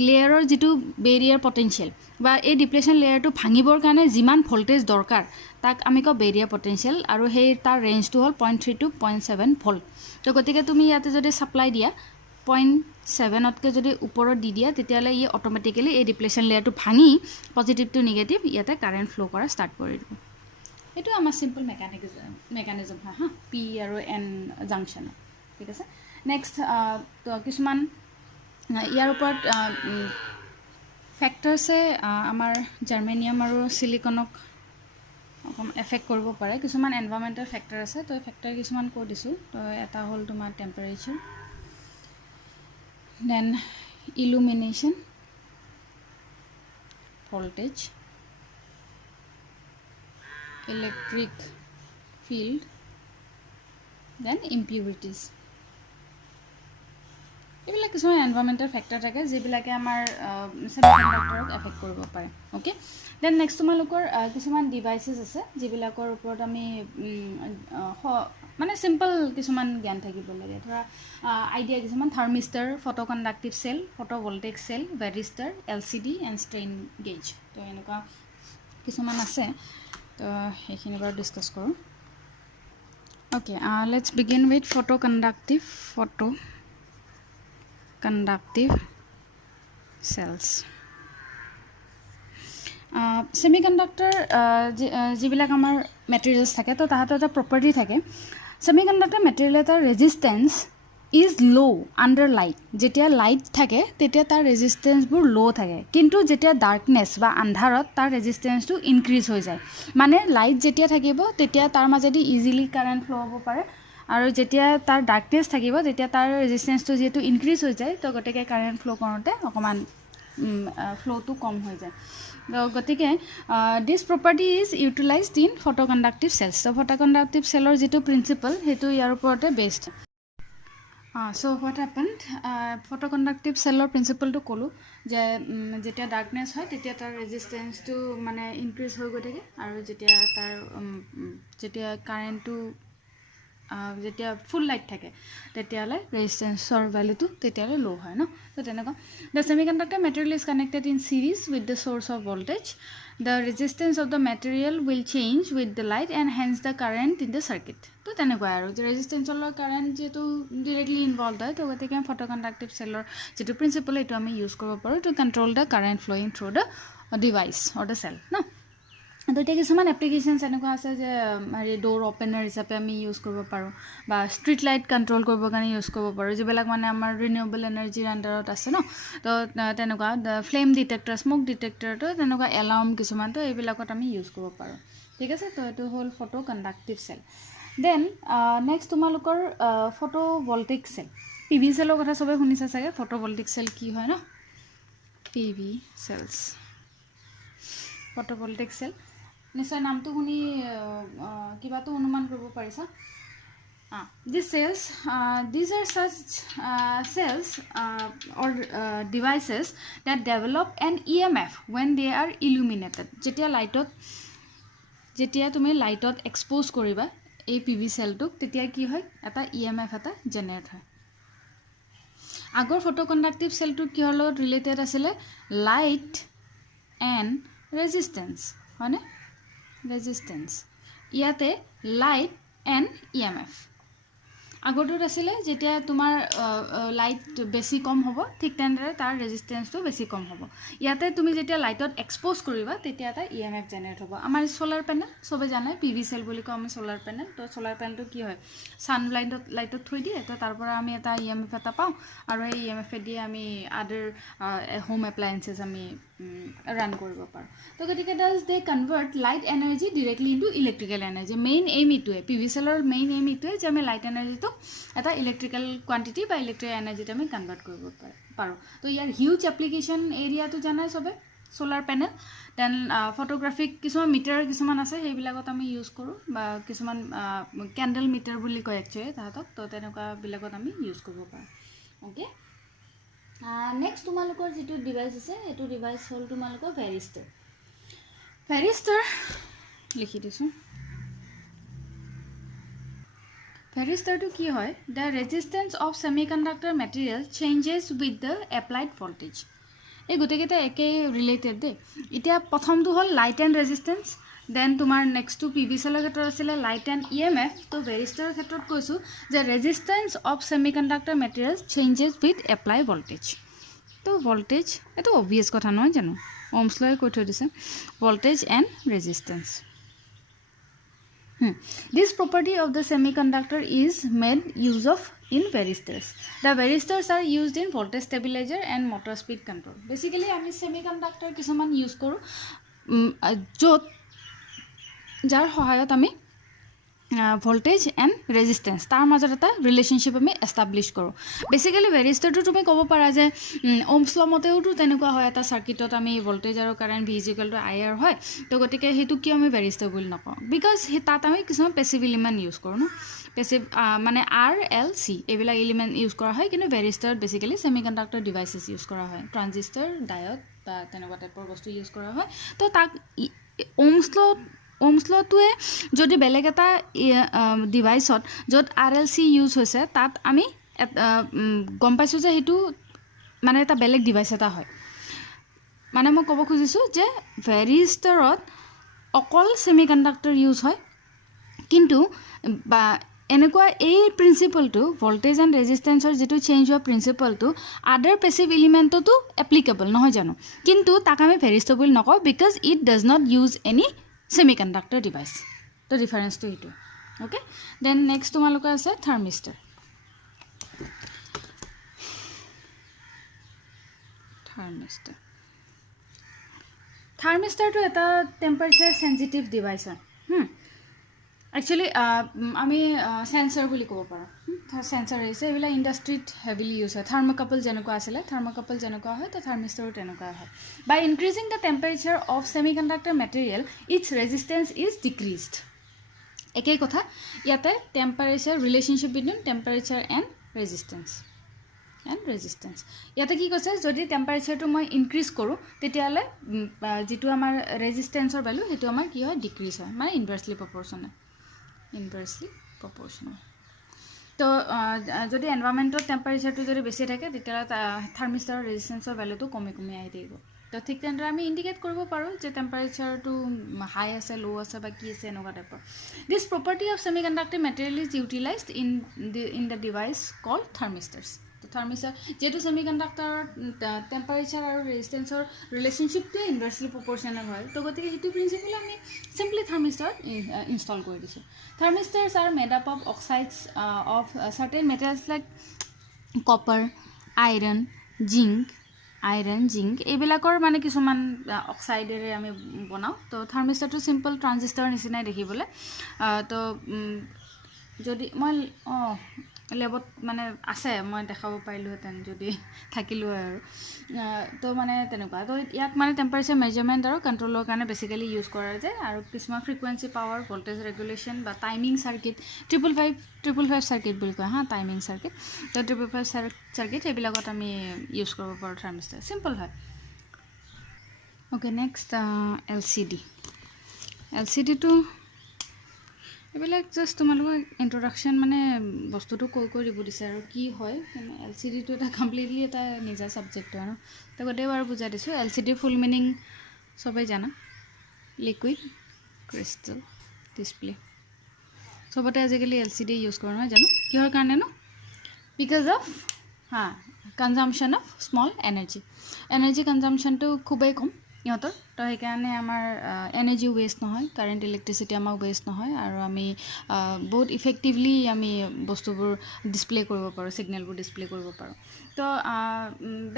লেয়াৰৰ যিটো বেৰিয়াৰ পটেঞ্চিয়েল বা এই ডিপ্লেশ্যন লেয়াৰটো ভাঙিবৰ কাৰণে যিমান ভল্টেজ দৰকাৰ তাক আমি কওঁ বেৰিয়াৰ পটেঞ্চিয়েল আৰু সেই তাৰ ৰেঞ্জটো হ'ল 0.3 to 0.7 ভল্ট তো গতিকে তুমি ইয়াতে যদি ছাপ্লাই দিয়া 0.7তকৈ যদি ওপৰত দি দিয়া তেতিয়াহ'লে ই অট'মেটিকেলি এই ডিপ্লেশ্যন লেয়াৰটো ভাঙি পজিটিভ টু নিগেটিভ ইয়াতে কাৰেণ্ট ফ্ল' কৰা ষ্টাৰ্ট কৰি দিব এইটো আমাৰ চিম্পল মেকানিজম হয় হা পি আৰু এন জাংচনৰ ঠিক আছে নেক্সট কিছুমান ইয়াৰ ওপৰত ফেক্টৰছে আমাৰ জাৰ্মেনিয়াম আৰু চিলিকনক অকণমান এফেক্ট কৰিব পাৰে কিছুমান এনভাইৰমেণ্টেল ফেক্টৰ আছে তো ফেক্টৰ কিছুমান কৈ দিছোঁ তো এটা হ'ল তোমাৰ temperature then illumination voltage electric field then impurities এইবিলাক কিছুমান এনভাইৰমেণ্টেল ফেক্টৰ থাকে যিবিলাকে আমাৰ ছেমিকণ্ডাক্টৰক এফেক্ট কৰিব পাৰে অ'কে দেন নেক্সট তোমালোকৰ কিছুমান ডিভাইচেছ আছে যিবিলাকৰ ওপৰত আমি মানে চিম্পল কিছুমান জ্ঞান থাকিব লাগে ধৰা আইডিয়া কিছুমান thermistor photoconductive cell photovoltaic cell varistor LCD and strain gauge তো এনেকুৱা কিছুমান আছে তো সেইখিনি বাৰু ডিছকাছ কৰোঁ okay let's begin with photoconductive cells semiconductor যিবিলাক আমাৰ মেটেৰিয়েলছ থাকে তো তাহাঁতৰ এটা প্ৰপাৰ্টি থাকে semiconductor মেটেৰিয়েল এটাৰ resistance is law' under light যেতিয়া লাইট থাকে তেতিয়া তাৰ ৰেজিষ্টেঞ্চবোৰ ল' থাকে কিন্তু যেতিয়া ডাৰ্কনেছ বা আন্ধাৰত তাৰ ৰেজিষ্টেঞ্চটো ইনক্ৰিজ হৈ যায় মানে লাইট যেতিয়া থাকিব তেতিয়া তাৰ মাজেদি ইজিলি কাৰেণ্ট ফ্ল' হ'ব পাৰে আৰু যেতিয়া তাৰ ডাৰ্কনেছ থাকিব তেতিয়া তাৰ ৰেজিষ্টেঞ্চটো যিহেতু ইনক্ৰিজ হৈ যায় তো গতিকে কাৰেণ্ট ফ্ল' কৰোঁতে অকণমান ফ্ল'টো কম হৈ যায় গতিকে this property is utilized in photoconductive cells ত' ফটোকণ্ডাক্টিভ চেলৰ যিটো প্ৰিন্সিপল সেইটো ইয়াৰ ওপৰতে based so' what happened photoconductive চেলৰ প্ৰিন্সিপলটো ক'লোঁ যে যেতিয়া ডাৰ্কনেছ হয় তেতিয়া তাৰ ৰেজিষ্টেঞ্চটো মানে ইনক্ৰিজ হৈ গৈ থাকে আৰু যেতিয়া কাৰেণ্টটো যেতিয়া ফুল লাইট থাকে তেতিয়াহ'লে ৰেজিষ্টেঞ্চৰ ভেলুটো তেতিয়াহ'লে ল' হয় ন তো তেনেকুৱা the semiconductor material is connected in series with the source of voltage the resistance of the material will change with the light and hence the current in the circuit তো তেনেকুৱাই আৰু যে ৰেজিষ্টেঞ্চৰ লগত কাৰেণ্ট যিহেতু ডিৰেক্টলি ইনভল্ভ হয় তো গতিকে ফটোকণ্ডাক্টিভ চেলৰ যিটো প্ৰিন্সিপল এইটো আমি ইউজ কৰিব পাৰোঁ to control the current flowing through the device or the cell ন তো এতিয়া কিছুমান এপ্লিকেশ্যনছ এনেকুৱা আছে যে হেৰি ড'ৰ অপেনাৰ হিচাপে আমি ইউজ কৰিব পাৰোঁ বা ষ্ট্ৰীট লাইট কণ্ট্ৰল কৰিবৰ কাৰণে ইউজ কৰিব পাৰোঁ যিবিলাক মানে আমাৰ ৰিনিউৱেবল এনাৰ্জিৰ আণ্ডাৰত আছে ন তো তেনেকুৱা ফ্লেম ডিটেক্টৰ স্ম'ক ডিটেক্টৰটো তেনেকুৱা এলাৰ্ম কিছুমান তো এইবিলাকত আমি ইউজ কৰিব পাৰোঁ ঠিক আছে তো এইটো হ'ল ফটো কণ্ডাক্টিভ চেল দেন নেক্সট তোমালোকৰ photo voltaic cell P V চেলৰ কথা চবে শুনিছে চাগে ফটো ভল্টিক চেল কি হয় ন P V cells photovoltaic cell নিশ্চয় নামটো শুনি কিবাটো অনুমান কৰিব পাৰিছা these cells these are such cells or devices that develop an EMF when they are illuminated যেতিয়া তুমি লাইটত এক্সপ'জ কৰিবা এই PV চেলটোক তেতিয়া কি হয় এটা EMF এটা জেনেৰেট হয় আগৰ ফটোকণ্ডাক্টিভ চেলটো কিহৰ লগত ৰিলেটেড আছিলে লাইট এণ্ড ৰেজিষ্টেঞ্চ হয়নে ৰেজিষ্টেঞ্চ ইয়াতে লাইট এণ্ড EMF আগৰটোত আছিলে যেতিয়া তোমাৰ লাইট বেছি কম হ'ব ঠিক তেনেদৰে তাৰ ৰেজিষ্টেঞ্চটো বেছি কম হ'ব ইয়াতে তুমি যেতিয়া লাইটত এক্সপ'জ কৰিবা তেতিয়া এটা EMF জেনেৰেট হ'ব আমাৰ সোলাৰ পেনেল চবে জানে PV চেল বুলি কওঁ আমি সোলাৰ পেনেল তো সোলাৰ পেনেলটো কি হয় ছান লাইটত থৈ দিয়ে তো তাৰ পৰা আমি এটা EMF এটা পাওঁ আৰু এই EMF দিয়ে আমি আদাৰ হোম এপ্লায়েন্সেছ আমি ৰান কৰিব পাৰোঁ তো গতিকে does they convert light energy directly into electrical energy main aim ইটোৱে PV চেলৰ মেইন এইম ইটোৱে যে আমি লাইট এনাৰ্জিটো এটা ইলেক্ট্ৰিকেল কোৱান্টিটি বা ইলেক্ট্ৰিক এনাৰ্জিত আমি কনভাৰ্ট কৰিব পাৰোঁ তো ইয়াৰ হিউজ এপ্লিকেশ্যন এৰিয়াটো জানাই চবে সোলাৰ পেনেল দেন ফটোগ্ৰাফিক কিছুমান মিটাৰ কিছুমান আছে সেইবিলাকত আমি ইউজ কৰোঁ বা কিছুমান কেণ্ডেল মিটাৰ বুলি কয় একচুৱেলি তাহাঁতক তো তেনেকুৱাবিলাকত আমি ইউজ কৰিব পাৰোঁ অ'কে নেক্সট তোমালোকৰ যিটো ডিভাইচ আছে সেইটো ডিভাইচ হ'ল তোমালোকৰ ভেৰিষ্টাৰ লিখি দিছোঁ ভেৰিষ্টাৰটো কি হয় the resistance of semiconductor material changes with the applied voltage এই গোটেইকেইটা একেই ৰিলেটেড দেই এতিয়া প্ৰথমটো হ'ল লাইট এণ্ড ৰেজিষ্টেঞ্চ দেন তোমাৰ নেক্সটটো PV চেলৰ ক্ষেত্ৰত আছিলে লাইট এণ্ড EMF তো ভেৰিষ্টাৰৰ ক্ষেত্ৰত কৈছোঁ যে resistance of semiconductor material changes with apply voltage তো ভল্টেজ এইটো অবভিয়াছ কথা নহয় জানো ohms লয়ে কৈ থৈ দিছে voltage and resistance This property of the semiconductor is made use of in varistors. The varistors are used in voltage stabilizer and motor speed control. Basically, আমি semiconductor কিছুমান use কৰোঁ য'ত যাৰ সহায়ত আমি ভল্টেজ এণ্ড ৰেজিষ্টেঞ্চ তাৰ মাজত এটা ৰিলেশ্যনশ্বিপ আমি এষ্টাব্লিছ কৰোঁ বেচিকেলি ভেৰিষ্টাৰটো তুমি ক'ব পাৰা যে ohms law মতেওতো তেনেকুৱা হয় এটা চাৰ্কিটত আমি ভল্টেজ আৰু কাৰেণ্ট V = IR হয় তো গতিকে সেইটো কিয় আমি ভেৰিষ্টাৰ বুলি নকওঁ বিকজ তাত আমি কিছুমান পেচিভ এলিমেণ্ট ইউজ কৰোঁ ন পেচিভ মানে RLC এইবিলাক এলিমেণ্ট ইউজ কৰা হয় কিন্তু ভেৰিষ্টাৰত বেচিকেলি ছেমিকণ্ডাক্টৰ ডিভাইচেছ ইউজ কৰা হয় ট্ৰানজিষ্টাৰ ডায়ড বা তেনেকুৱা টাইপৰ বস্তু ইউজ কৰা হয় তো তাক ohms lawটোৱে যদি বেলেগ এটা ডিভাইচত য'ত RLC ইউজ হৈছে তাত আমি গম পাইছোঁ যে সেইটো মানে এটা বেলেগ ডিভাইচ এটা হয় মানে মই ক'ব খুজিছোঁ যে ভেৰিষ্টাৰত অকল ছেমিকণ্ডাক্টৰ ইউজ হয় কিন্তু বা এনেকুৱা এই প্ৰিন্সিপলটো ভল্টেজ এণ্ড ৰেজিষ্টেঞ্চৰ যিটো চেঞ্জ হোৱা প্ৰিন্সিপলটো আদাৰ পেচিভ এলিমেণ্টতো এপ্লিকেবল নহয় জানো কিন্তু তাক আমি ভেৰিষ্টাৰ বুলি নকওঁ because it does not use any semiconductor device the reference to it okay then next তোমালোকৰ আছে থাৰ্মিষ্টাৰ থাৰ্মিষ্টাৰটো এটা টেম্পাৰেচাৰ সেনচিটিভ ডিভাইচ হয় একচুৱেলি আমি সেন্সৰ বুলি ক'ব পাৰোঁ সেন্সৰ আহিছে এইবিলাক ইণ্ডাষ্ট্ৰিত হেভিলি ইউজ হয় থাৰ্মোকাপল যেনেকুৱা আছিলে থাৰ্মোকাপল যেনেকুৱা হয় তো থাৰ্মিষ্টাৰো তেনেকুৱা হয় by increasing the temperature of semiconductor material its resistance is decreased একেই কথা ইয়াতে temperature relationship between temperature and resistance ইয়াতে কি কৈছে যদি টেম্পাৰেচাৰটো মই ইনক্ৰিজ কৰোঁ তেতিয়াহ'লে যিটো আমাৰ ৰেজিষ্টেঞ্চৰ ভেলু সেইটো আমাৰ কি হয় ডিক্ৰিজ হয় মানে ইনভাৰ্চলি প্ৰপৰ্চনেল তো যদি এনভাইৰনমেণ্টৰ টেম্পাৰেচাৰটো যদি বেছি থাকে তেতিয়াহ'লে থাৰ্মিষ্টাৰৰ ৰেজিষ্টেঞ্চৰ ভেলুটো কমি আহি থাকিব তো ঠিক তেনেদৰে আমি ইণ্ডিকেট কৰিব পাৰোঁ যে টেম্পাৰেচাৰটো হাই আছে ল' আছে বা কি আছে এনেকুৱা টাইপৰ this property of semiconductive material is utilized in the device called thermistors তো থাৰ্মিষ্টাৰ যিহেতু ছেমিকণ্ডাক্টৰৰ টেম্পাৰেচাৰ আৰু ৰেজিষ্টেঞ্চৰ ৰিলেশ্যনশ্বিপটোৱে ইনভাৰ্চলি প্ৰপৰ্চনেল হয় তো গতিকে সেইটো প্ৰিন্সিপল আমি চিম্পলি থাৰ্মিষ্টাৰত ইনষ্টল কৰি দিছোঁ thermistors are made up of oxides of certain materials like copper iron zinc এইবিলাকৰ মানে কিছুমান অক্সাইডেৰে আমি বনাওঁ তো থাৰ্মিষ্টাৰটো চিম্পল ট্ৰানজিষ্টাৰৰ নিচিনাই দেখিবলৈ তো যদি মই লেবত মানে আছে মই দেখাব পাৰিলোহেঁতেন যদি থাকিলোঁ আৰু তো মানে তেনেকুৱা তো ইয়াক মানে টেম্পাৰেচাৰ মেজাৰমেণ্ট আৰু কণ্ট্ৰলৰ কাৰণে বেছিকেলি ইউজ কৰা যায় আৰু কিছুমান ফ্ৰিকুৱেঞ্চি পাৱাৰ ভল্টেজ ৰেগুলেশ্যন বা টাইমিং চাৰ্কিট 555 চাৰ্কিট বুলি কয় হা টাইমিং চাৰ্কিট তো 555 চাৰ্কিট সেইবিলাকত আমি ইউজ কৰিব পাৰোঁ থাৰ্মিষ্টাৰ চিম্পল হয় অ'কে নেক্সট LCD এইবিলাক জাষ্ট তোমালোকক ইণ্ট্ৰডাকশ্যন মানে বস্তুটো কৈ দিব দিছে আৰু কি হয় LCDটো এটা কমপ্লিটলি এটা নিজা ছাবজেক্ট হয় ন তো গোটেইবাৰ বুজাই দিছোঁ LCD ফুল মিনিং সবেই জানা লিকুইড ক্ৰিষ্টেল ডিছপ্লে সবতে আজিকালি LCD ইউজ কৰা নহয় জানো কিহৰ কাৰণে ন because of consumption of small energy কনজাম্পশ্যনটো খুবেই কম ইহঁতৰ তো সেইকাৰণে আমাৰ এনাৰ্জি ৱেষ্ট নহয় কাৰেণ্ট ইলেক্ট্ৰিচিটি আমাক ৱেষ্ট নহয় আৰু আমি বহুত ইফেক্টিভলি আমি বস্তুবোৰ ডিছপ্লে কৰিব পাৰোঁ ছিগনেলবোৰ ডিছপ্লে কৰিব পাৰোঁ তো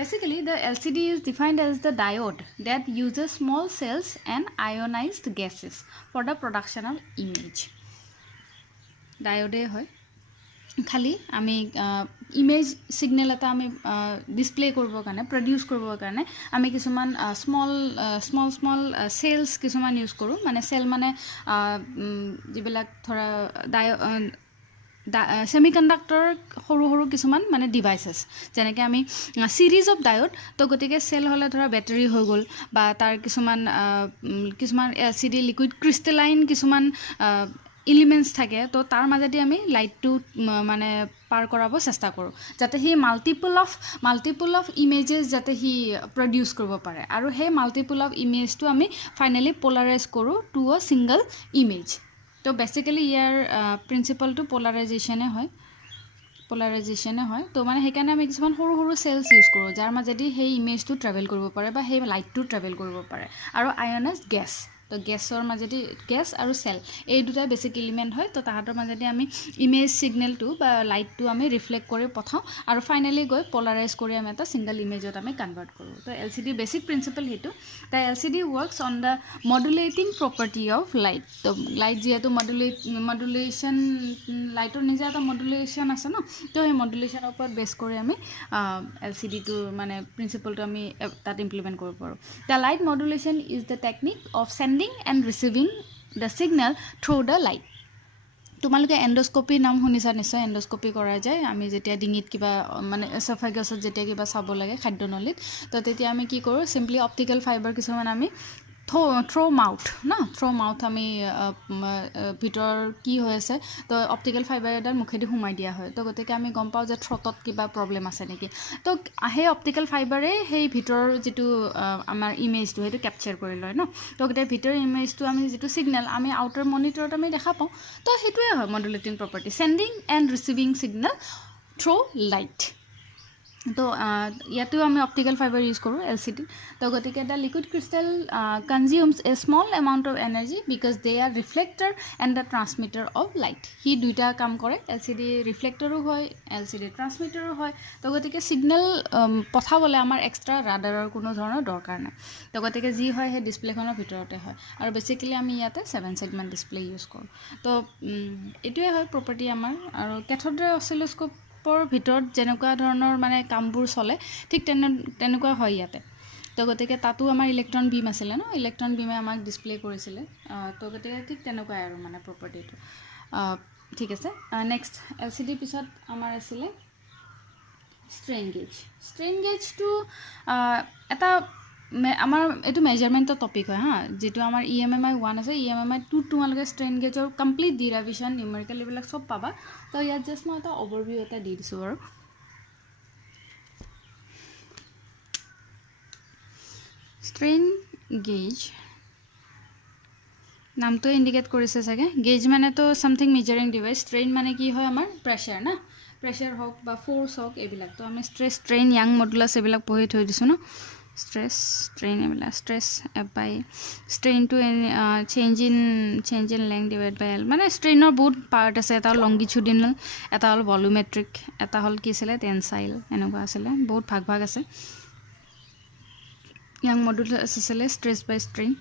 basically the LCD is defined as the diode that uses small cells and ionized gases for the production of image ডায়োডে হয় খালি আমি ইমেজ সিগনেল এটা আমি ডিসপ্লে কৰিবৰ কাৰণে প্ৰডিউস কৰিবৰ কাৰণে আমি কিছুমান স্মল সেলস কিছুমান ইউজ কৰোঁ মানে সেল মানে যিবিলাক ধৰা সেমিকণ্ডাক্টৰ সৰু কিছুমান মানে ডিভাইচেছ যেনেকৈ আমি সিৰিজ অফ ডায়োড তো গতিকে সেল হ'লে ধৰা বেটাৰী হৈ গ'ল বা তাৰ কিছুমান LCD লিকুইড ক্ৰিষ্টেলাইন কিছুমান এলিমেন্টস থাকে তো তাৰ মাজেদি আমি লাইটটো মানে পাৰ কৰাব চেষ্টা কৰোঁ যাতে হি মাল্টিপল অফ ইমেজেছ যাতে হি প্ৰডিউস কৰিব পাৰে আৰু সেই মাল্টিপল অফ ইমেজটো আমি ফাইনেলি পোলাৰাইজ কৰোঁ টু আ সিঙ্গল ইমেজ তো বেসিক্যালি ইয়াৰ প্ৰিন্সিপলটো পোলাৰাইজেশ্যনে হয় তো মানে সেইকাৰণে আমি কিছুমান সৰু সেলস ইউজ কৰোঁ যাৰ মাজেদি সেই ইমেজটো ট্ৰেভেল কৰিব পাৰে বা সেই লাইটটো ট্ৰেভেল কৰিব পাৰে আৰু আয়নাইজড গেছ তো গেছৰ মাজেদি গেছ আৰু সেল এই দুটা বেসিক এলিমেন্ট হয় তো তাহাঁতৰ মাজেদি আমি ইমেজ সিগনেলটো বা লাইটটো আমি ৰিফ্লেক্ট কৰি পঠাওঁ আৰু ফাইনেলি গৈ পোলাৰাইজ কৰি আমি এটা সিঙ্গল ইমেজত আমি কনভাৰ্ট কৰোঁ তো LCD বেসিক প্ৰিন্সিপল হেতু the LCD works on the modulating property of light তো লাইট যেহেতু মডুলেশন লাইটৰ নিজে এটা মডুলেশন আছে ন তো এই মডুলেশনৰ ওপৰত বেস কৰি আমি LCD টো মানে প্ৰিন্সিপলটো আমি তাত ইমপ্লিমেন্ট কৰিব পাৰোঁ the light modulation is the technique of sending and receiving the signal through the light তোমালোকে এন্ডোস্কোপি নাম শুনিছা নিশ্চয় এন্ডোস্কোপি কৰা যায় আমি যেতিয়া ডিঙিত কিবা মানে এছফাগাছত যেতিয়া কিবা চাব লাগে খাদ্যনলীত তো তেতিয়া আমি কি কৰোঁ সিম্পলি অপটিক্যাল ফাইবাৰ কিছুমান আমি থ্ৰো মাউথ আমি ভিতৰ কি হৈ আছে তো অপটিক্যাল ফাইবাৰ এডাল মুখেদি সোমাই দিয়া হয় তো গতিকে আমি গম পাওঁ যে থ্ৰটত কিবা প্ৰবলেম আছে নেকি তো সেই অপটিক্যাল ফাইবাৰে সেই ভিতৰৰ যেটো আমাৰ ইমেজটো হেতু ক্যাপচাৰ কৰি লয় ন তো গতে ভিতৰৰ ইমেজটো আমি যেটো সিগনেল আমি আউটাৰ মনিটৰত আমি দেখা পাওঁ তো হেতুৱে হয় modulating property sending and receiving signal through light তো ইয়াতেও আমি অপটিকেল ফাইবাৰ ইউজ কৰোঁ LCD তো গতিকে the liquid crystal consumes a small amount of energy because they are reflector and the transmitter of light সি দুইটা কাম কৰে LCD ৰিফ্লেক্টৰো হয় LCD ট্ৰান্সমিটাৰো হয় তো গতিকে ছিগনেল পঠাবলৈ আমাৰ এক্সট্ৰা ৰাডাৰৰ কোনো ধৰণৰ দৰকাৰ নাই তো গতিকে যি হয় সেই ডিছপ্লেখনৰ ভিতৰতে হয় আৰু বেচিকেলি আমি ইয়াতে 7 ছেগমেণ্ট ডিছপ্লে ইউজ কৰোঁ তো এইটোৱে হয় প্ৰপাৰ্টি আমাৰ আৰু কেথড ৰে অচিলোস্কোপ ভিতৰত যেনেকুৱা ধৰণৰ মানে কামবোৰ চলে ঠিক তেনেকুৱা হয় ইয়াতে তো গতিকে তাতো আমাৰ ইলেক্ট্ৰন বিম আছিলে ন ইলেক্ট্ৰন বিমে আমাক ডিছপ্লে কৰিছিলে তো গতিকে ঠিক তেনেকুৱাই আৰু মানে প্ৰপাৰ্টিটো ঠিক আছে নেক্সট LCD পিছত আমাৰ আছিলে ষ্ট্ৰেইন গেজটো এটা আমাৰ এইটো মেজাৰমেণ্টৰ টপিক হয় হা যেটো আমাৰ EMMI 1 আছে EMMI 2 তোমালোকে ষ্ট্ৰেইন গেজৰ কমপ্লিট ডিৰাইভেশ্যন নিউমেৰিকেল এইবিলাক সব পাবা তো ইয়াত জাষ্ট মই এটা অভাৰভিউ এটা দি দিছোঁ বাৰু ষ্ট্ৰেইন গেজ নামটো ইণ্ডিকেট কৰিছে চাগে গেজ মানে তো সামথিং মেজাৰিং ডিভাইচ ষ্ট্ৰেইন মানে কি হয় আমাৰ প্ৰেছাৰ না প্ৰেছাৰ হওক বা ফ'ৰ্চ হওক এইবিলাক তো আমি ষ্ট্ৰেছ ষ্ট্ৰেইন ইয়াং মডুলাছ এইবিলাক পঢ়ি থৈ দিছোঁ ন stress strain এইবিলাক stress by strain to change in length divided by L মানে strainer বহুত পাৰ্ট আছে এটা লংগিটিউডিনেল এটা হল ভলিউমেট্ৰিক এটা হল কি আছিল টেনসাইল এনেকুৱা আছিল বহুত ভাগ আছে ইয়াং মডুলাছ আছিল stress by strain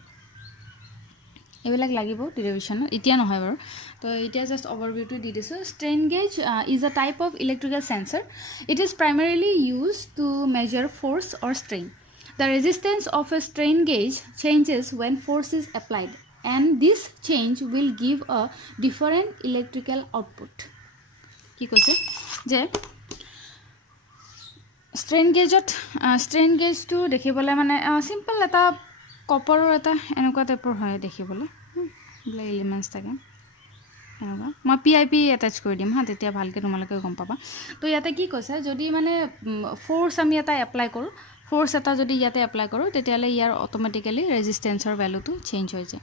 এইবিলাক লাগিব ডেৰিভেশ্যন এতিয়া নহয় বাৰু তো এতিয়া জাস্ট ওভাৰভিউটো দি দিছো strain gauge is a type of electrical sensor it is primarily used to measure force or strain. The resistance of a strain gauge changes when force is applied and this change will give a different electrical output. কি কৈছে যে strain gauge to দেখিবলৈ মানে সিম্পল এটা কপাৰৰ এটা এনেকুৱা টাইপৰ হয় দেখিবলৈ ব্লে এলিমেন্টস থাকে এনেকুৱা মই PIP এটাচ কৰি দিম হা তেতিয়া ভালকে তোমালোকে গম পাবা তো ইয়াতে কি কৈছে যদি মানে ফোৰ্স আমি এটা এপ্লাই কৰো ফোৰ্স এটা যদি ইয়াতে এপ্লাই কৰো তেতিয়ালে ইয়াৰ অটোমেটিক্যালি ৰেজিস্ট্যান্সৰ ভ্যালুটো চেঞ্জ হৈ যায়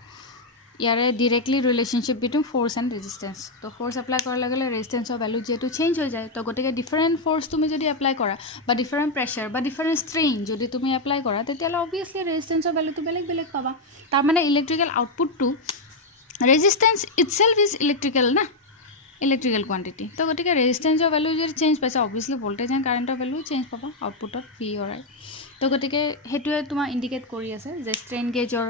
ইয়াৰে ডাইৰেক্টলি ৰিলেশনশিপ বিটুইন ফোৰ্স এন্ড ৰেজিস্ট্যান্স তো ফোৰ্স এপ্লাই কৰাৰ লগে লগে ৰেজিস্ট্যান্সৰ ভ্যালু যেটো চেঞ্জ হৈ যায় তো গতিকে ডিফাৰেন্ট ফোৰ্স তুমি যদি এপ্লাই কৰা বা ডিফাৰেন্ট প্ৰেছাৰ বা ডিফাৰেন্ট ষ্ট্ৰেইন যদি তুমি এপ্লাই কৰা তেতিয়ালে অবভিয়াসলি ৰেজিস্ট্যান্সৰ ভ্যালুটো বেলেগ পাবা তাৰ মানে ইলেক্ট্ৰিক্যাল আউটপুটটো resistance itself is electrical na electrical quantity to gotika resistance of value যদি চেঞ্জ পাইছে obviously voltage and current of value change পাবা output of V or I to গতিকে হেতুৱে তোমা ইন্ডিকেট কৰি আছে যে strain gauge or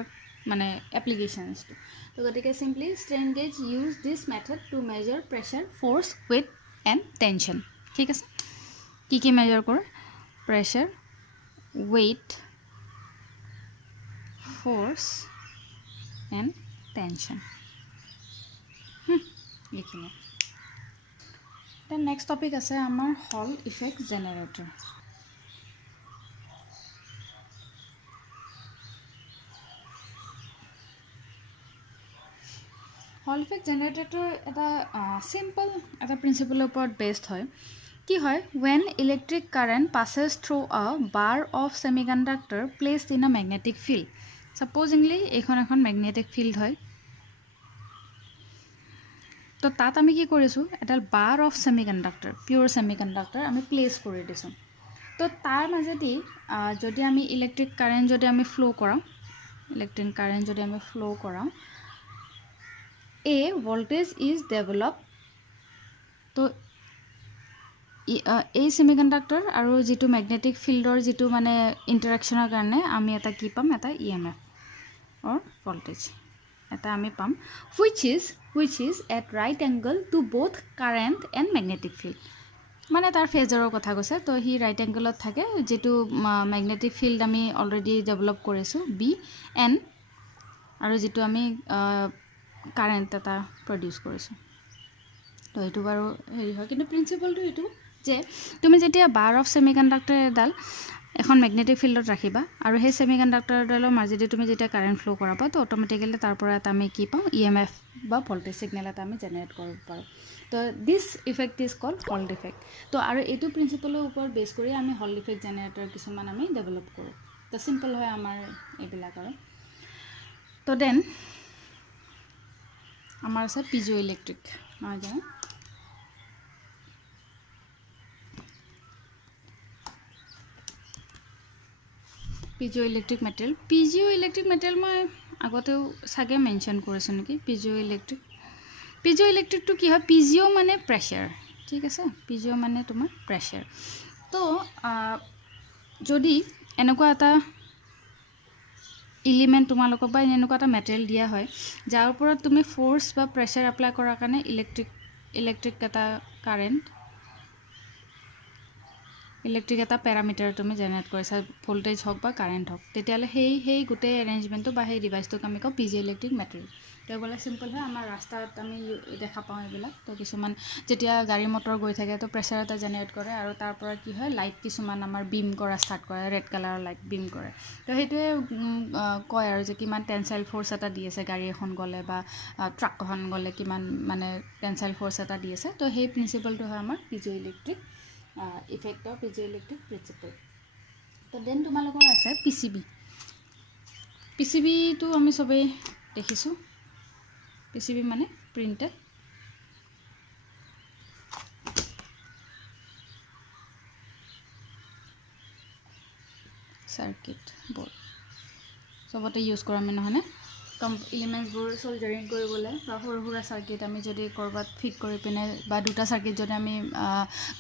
মানে applications to গতিকে simply strain gauge use this method to measure pressure force weight and tension ঠিক আছে কি মেজার কৰে pressure weight force and tension লিখিলে then next topic আছে আমাৰ হল ইফেক্ট জেনাৰেটৰ হল ইফেক্ট জেনাৰেটৰ এটা সিম্পল এটা প্ৰিন্সিপলৰ ওপৰত বেসড হয় কি হয় when electric current passes through a bar of semiconductor placed in a magnetic field supposingly এখন magnetic field হয় তো তাত আমি কি কৰিছো এডাল bar of semiconductor pure semiconductor আমি প্লেস কৰি দিছো তো তাৰ মাজেদি যদি আমি ইলেক্ট্ৰিক কাৰেন্ট যদি আমি ফ্লো কৰাও a voltage is developed তো এই সেমিকন্ডাক্টৰ আৰু যেটো ম্যাগনেটিক ফিল্ডৰ যেটো মানে ইন্টাৰেকশনৰ কাৰণে আমি এটা কি পাম এটা EMF or voltage এটা আমি পাম which is at right angle to both current and magnetic field মানে তাৰ ফেজৰৰ কথা কৈছে তো হি ৰাইট এংগলত থাকে যেটো ম্যাগনেটিক ফিল্ড আমি অলৰেডি ডেভেলপ কৰিছো B N আৰু যেটো আমি কাৰেন্ট এটা প্ৰডিউস কৰিছো তো এটো বাৰু হেৰি হয় কিন্তু প্ৰিন্সিপলটো এটো যে তুমি যেতিয়া বাৰ অফ সেমিকন্ডাক্টৰ এডাল এখন ম্যাগনেটিক ফিল্ডত ৰাখিবা আৰু সেই সেমিকন্ডাক্টৰ ডালৰ মাজেদি তুমি যেতিয়া কাৰেন্ট ফ্লো কৰাবা তো অটোমেটিক্যালি তাৰ পৰা এটা আমি কি পাম EMF বা ভোল্টেজ সিগন্যাল এটা আমি জেনাৰেট কৰিব পাৰো তো this effect is called Hall effect তো আৰু এটো প্ৰিন্সিপলৰ ওপৰত বেস কৰি আমি হল ইফেক্ট জেনাৰেটৰ কিছুমান আমি ডেভেলপ কৰো তো সিম্পল হয় আমাৰ এইবিলাক আৰু তো দেন আমাৰ আছে পিজো ইলেক্ট্ৰিক নহয় জানো পিজিঅ' ইলেক্ট্ৰিক মেটেৰিয়েল। পিজিঅ' ইলেক্ট্ৰিক মেটেৰিয়েল মই আগতেও চাগে মেনশ্যন কৰিছোঁ নেকি। পিজিঅ' ইলেক্ট্ৰিকটো কি হয়, পিজিঅ' মানে প্ৰেছাৰ, ঠিক আছে। পিজিঅ' মানে তোমাৰ প্ৰেছাৰ। তো যদি এনেকুৱা এটা এলিমেণ্ট তোমালোকক বা এনেকুৱা এটা মেটেৰিয়েল দিয়া হয় যাৰ ওপৰত তুমি ফ'ৰ্চ বা প্ৰেছাৰ এপ্লাই কৰাৰ কাৰণে ইলেক্ট্ৰিক এটা পেৰামিটাৰ তুমি জেনেৰেট কৰিছা, ভোল্টেজ হওক বা কাৰেণ্ট হওক, তেতিয়াহ'লে সেই গোটেই এৰেঞ্জমেণ্টটো বা সেই ডিভাইচটোক আমি কওঁ পিজিঅ' ইলেক্ট্ৰিক মেটেৰিয়েল। তো এইবিলাক চিম্পল হয়, আমাৰ ৰাস্তাত আমি দেখা পাওঁ এইবিলাক। তো কিছুমান যেতিয়া গাড়ী মটৰ গৈ থাকে তো প্ৰেছাৰ এটা জেনেৰেট কৰে আৰু তাৰ পৰা কি হয়, লাইট কিছুমান আমাৰ বিম কৰা ষ্টাৰ্ট কৰে, ৰেড কালাৰৰ লাইট বিম কৰে। তো সেইটোৱে কয় আৰু যে কিমান টেনচাইল ফ'ৰ্চ এটা দি আছে গাড়ী এখন গ'লে বা ট্ৰাক এখন গ'লে কিমান মানে টেনচাইল ফ'ৰ্চ এটা দি আছে। তো সেই প্ৰিন্সিপলটো হয় আমাৰ piezoelectric effect of piezoelectric principle. তো দেন তোমালোকৰ আছে পিচিবিটো আমি চবেই দেখিছোঁ। পিচিবি মানে প্ৰিণ্টেড চাৰ্কিট বৰ্ড, চবতে ইউজ কৰোঁ আমি, নহয়নে? এলিমেণ্টছবোৰ চল্ডাৰিং কৰিবলৈ বা সৰু সুৰা চাৰ্কিট আমি যদি ক'ৰবাত ফিট কৰি পিনে বা দুটা চাৰ্কিট যদি আমি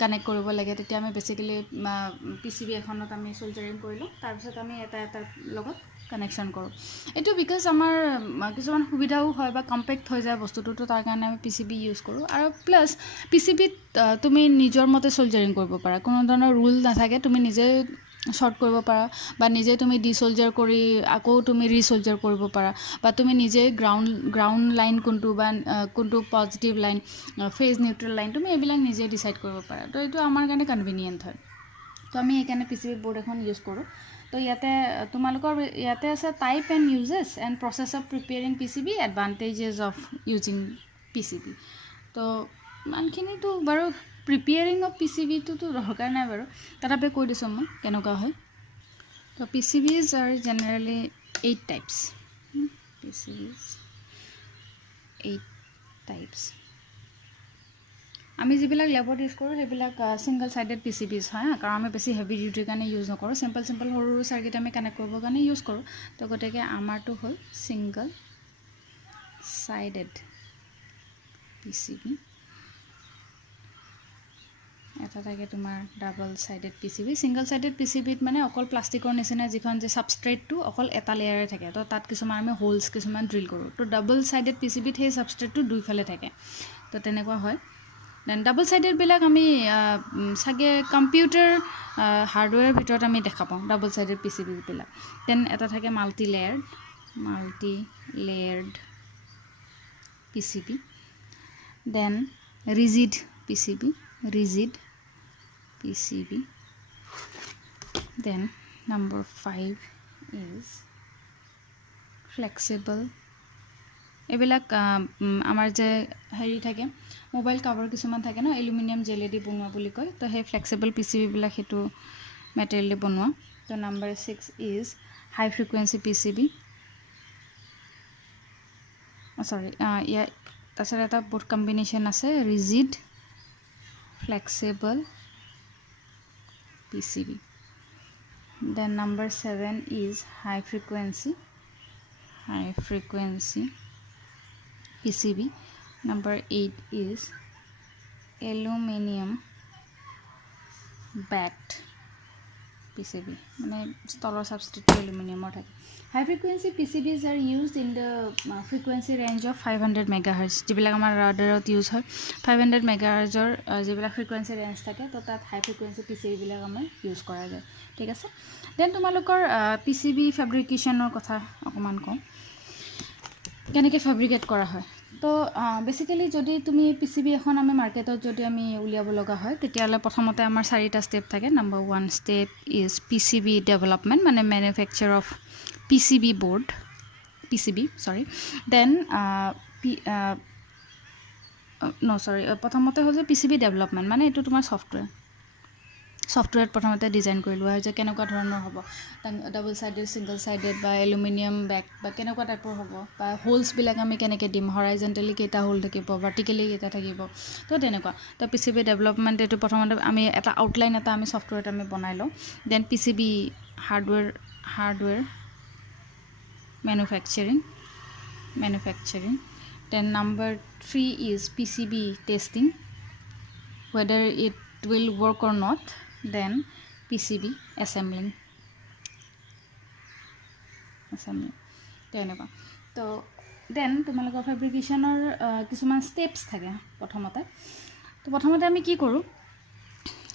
কানেক্ট কৰিব লাগে, তেতিয়া আমি বেচিকেলি পিচিবি এখনত আমি চল্ডাৰিং কৰিলোঁ, তাৰপিছত আমি এটাৰ লগত কানেকশ্যন কৰোঁ। এইটো বিকজ আমাৰ কিছুমান সুবিধাও হয় বা কম্পেক্ট হৈ যায় বস্তুটোতো, তাৰ কাৰণে আমি পিচিবি ইউজ কৰোঁ। আৰু প্লাছ পিচিবিত তুমি নিজৰ মতে চল্ডাৰিং কৰিব পাৰা, কোনো ধৰণৰ ৰুল নাথাকে, তুমি নিজে শ্বৰ্ট কৰিব পাৰা বা নিজে তুমি ডিচল্ডাৰ কৰি আকৌ তুমি ৰিচল্ডাৰ কৰিব পাৰা, বা তুমি নিজে গ্ৰাউণ্ড লাইন কোনটো বা কোনটো positive line, phase neutral line, তুমি এইবিলাক নিজে ডিচাইড কৰিব পাৰা। তো এইটো আমাৰ কাৰণে কনভিনিয়েণ্ট হয়। তো আমি সেইকাৰণে পিচিবি বৰ্ড এখন ইউজ কৰোঁ। তো তোমালোকৰ ইয়াতে আছে type and uses and process of preparing PCB, advantages of using PCB. তো ইমানখিনিতো বাৰু প্ৰিপেয়াৰিং অফ পিচিবিটোতো দৰকাৰ নাই বাৰু, তথাপি কৈ দিছোঁ মই কেনেকুৱা হয়। তো PCBs are generally 8 types. PCBs 8 types. আমি যিবিলাক লেবত ইউজ কৰোঁ সেইবিলাক ছিংগল চাইডেড PCBs হয়, কাৰণ আমি বেছি হেভি ডিউটিৰ কাৰণে ইউজ নকৰোঁ, চিম্পল সৰু সৰু চাৰ্কিট আমি কানেক্ট কৰিবৰ কাৰণে ইউজ কৰোঁ। তো গতিকে আমাৰটো হ'ল ছিংগল চাইডেড PCB। এটা থাকে তোমাৰ double sided PCB। Single sided PCBত মানে অকল প্লাষ্টিকৰ নিচিনা যিখন যে ছাবষ্ট্ৰেটটো অকল এটা লেয়াৰে থাকে, তো তাত কিছুমান আমি হোলছ কিছুমান ড্ৰিল কৰোঁ। তো ডাবল চাইডেড PCBত সেই ছাবষ্ট্ৰেটটো দুইফালে থাকে, তো তেনেকুৱা হয়। দেন ডাবল চাইডেডবিলাক আমি চাগে কম্পিউটাৰ হাৰ্ডৱেৰৰ ভিতৰত আমি দেখা পাওঁ ডাবল চাইডেড PCBবিলাক। দেন এটা থাকে multilayered PCB। Then rigid PCB। Then number 5 is flexible. এইবিলাক আমাৰ যে হেৰি থাকে মোবাইল কাভাৰ কিছুমান থাকে ন, এলুমিনিয়াম জেলেদি বনোৱা বুলি কয়, তো সেই ফ্লেক্সিবল পিচিবিবিলাক সেইটো মেটেৰিয়েল দি বনোৱা। তো number 6 is high frequency PCB। ইয়াৰ তাৰপিছত এটা বহুত কম্বিনেশ্যন আছে, ৰিজিড flexible PCB. Then number 7 is high frequency PCB. Number 8 is aluminum backed PCB, মানে ষ্টলৰ ছাবষ্ট্ৰেটটো এলুমিনিয়ামৰ থাকে। হাই frequency PCBs are used in the frequency range of 500 MHz, যিবিলাক আমাৰ ৰাডাৰত ইউজ হয়। 500 MHz যিবিলাক ফ্ৰিকুৱেঞ্চি ৰেঞ্জ থাকে, তো তাত হাই ফ্ৰিকুৱেঞ্চি PCBবিলাক আমাৰ ইউজ কৰা যায়, ঠিক আছে। দেন তোমালোকৰ PCB ফেব্ৰিকেশ্যনৰ কথা অকণমান কওঁ, কেনেকৈ ফেব্ৰিকেট কৰা হয়। তো বেচিকেলি যদি তুমি PCB এখন আমি মাৰ্কেটত যদি আমি উলিয়াব লগা হয়, তেতিয়াহ'লে প্ৰথমতে আমাৰ 4টা ষ্টেপ থাকে। Number 1 step is PCB development, মানে manufacture of PCB board, then প্ৰথমতে হ'ল যে PCB ডেভেলপমেণ্ট, মানে এইটো তোমাৰ ছফ্টৱেৰত প্ৰথমতে ডিজাইন কৰি লোৱা হয় যে কেনেকুৱা ধৰণৰ হ'ব, ডাবল চাইডেড, ছিংগল চাইডেড বা এলুমিনিয়াম বেক বা কেনেকুৱা টাইপৰ হ'ব, বা হোলছবিলাক আমি কেনেকৈ দিম, হৰাইজেণ্টেলি কেইটা হোল থাকিব, ভাৰ্টিকেলি কেইটা থাকিব, তো তেনেকুৱা। তো PCB ডেভেলপমেণ্ট এইটো প্ৰথমতে আমি এটা আউটলাইন এটা আমি ছফ্টৱেৰত আমি বনাই লওঁ। Then PCB hardware manufacturing. Then number 3 is PCB testing, whether it will work or not. Then PCB assembling. তেনেকুৱা তো দেন তোমালোকৰ ফেব্ৰিকেশ্যনৰ কিছুমান ষ্টেপছ থাকে প্ৰথমতে। তো প্ৰথমতে আমি কি কৰোঁ,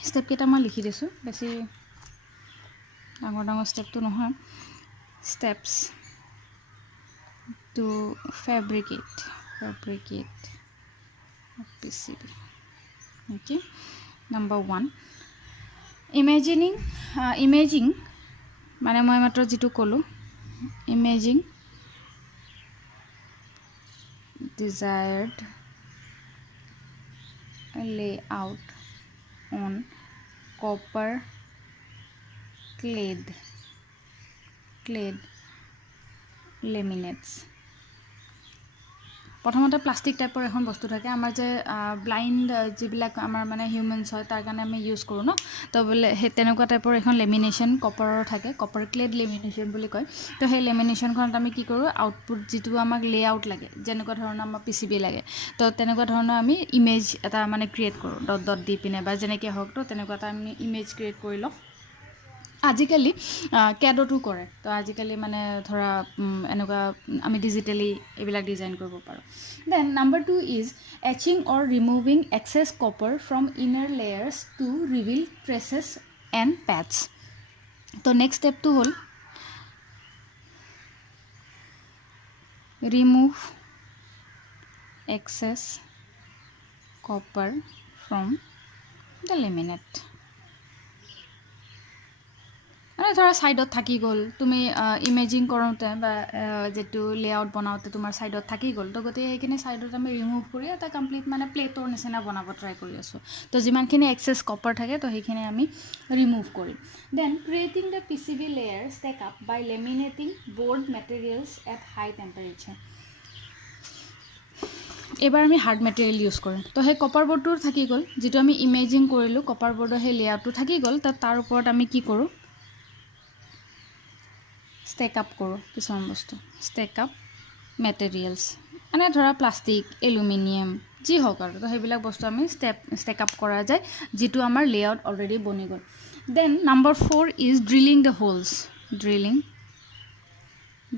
ষ্টেপকেইটা মই লিখি দিছোঁ, বেছি ডাঙৰ ডাঙৰ ষ্টেপটো নহয়। Steps to fabricate PCB। Okay, number 1 imaging মানে মই মাত্ৰ যিটো ক'লোঁ, imaging desired layout on copper clad laminates। প্ৰথমতে প্লাষ্টিক টাইপৰ এখন বস্তু থাকে আমাৰ যে ব্লাইণ্ড যিবিলাক আমাৰ মানে হিউমেনছ হয় তাৰ কাৰণে আমি ইউজ কৰোঁ ন। তো বোলে সেই তেনেকুৱা টাইপৰ এখন লেমিনেশ্যন কপাৰৰ থাকে, কপাৰ ক্লেড লেমিনেশ্যন বুলি কয়। তো সেই লেমিনেশ্যনখনত আমি কি কৰোঁ, আউটপুট যিটো আমাক লেআউট লাগে, যেনেকুৱা ধৰণৰ আমাৰ PCB লাগে, তো তেনেকুৱা ধৰণৰ আমি ইমেজ এটা মানে ক্ৰিয়েট কৰোঁ, ডট দি পিনে বা যেনেকৈ হওক। তো তেনেকুৱা এটা আমি ইমেজ ক্ৰিয়েট কৰি লওঁ। আজিকালি কেডতো কৰে। তো আজিকালি মানে ধৰা এনেকুৱা আমি ডিজিটেলি এইবিলাক ডিজাইন কৰিব পাৰোঁ। Then number 2 is etching or removing excess copper from inner layers to reveal traces and pads. তো নেক্সট ষ্টেপটো হ'ল remove excess copper from the laminate. মানে ধৰা ছাইডত থাকি গ'ল, তুমি ইমেজিং কৰোঁতে বা যিটো লেআউট বনাওঁতে তোমাৰ ছাইডত থাকি গ'ল। তো গতিকে সেইখিনি ছাইডত আমি ৰিমুভ কৰি এটা কমপ্লিট মানে প্লেটৰ নিচিনা বনাব ট্ৰাই কৰি আছোঁ। তো যিমানখিনি এক্সেছ কপাৰ থাকে তো সেইখিনি আমি ৰিমুভ কৰিম। Then creating the PCB layer stack up by laminating board materials at high temperature. এইবাৰ আমি হাৰ্ড মেটেৰিয়েল ইউজ কৰিম। তো সেই কপাৰ বৰ্ডটো থাকি গ'ল, যিটো আমি ইমেজিং কৰিলোঁ কপাৰ বৰ্ডৰ সেই লেআউটটো থাকি গ'ল। তাৰ ওপৰত আমি কি কৰোঁ, ষ্টেক আপ কৰোঁ কিছুমান বস্তু, ষ্টেক আপ মেটেৰিয়েলছ মানে ধৰা প্লাষ্টিক, এলুমিনিয়াম যি হওক আৰু। তো সেইবিলাক বস্তু আমি ষ্টেক আপ কৰা যায়, যিটো আমাৰ লেআউট অলৰেডি বনি গ'ল। Then number 4 is drilling the holes,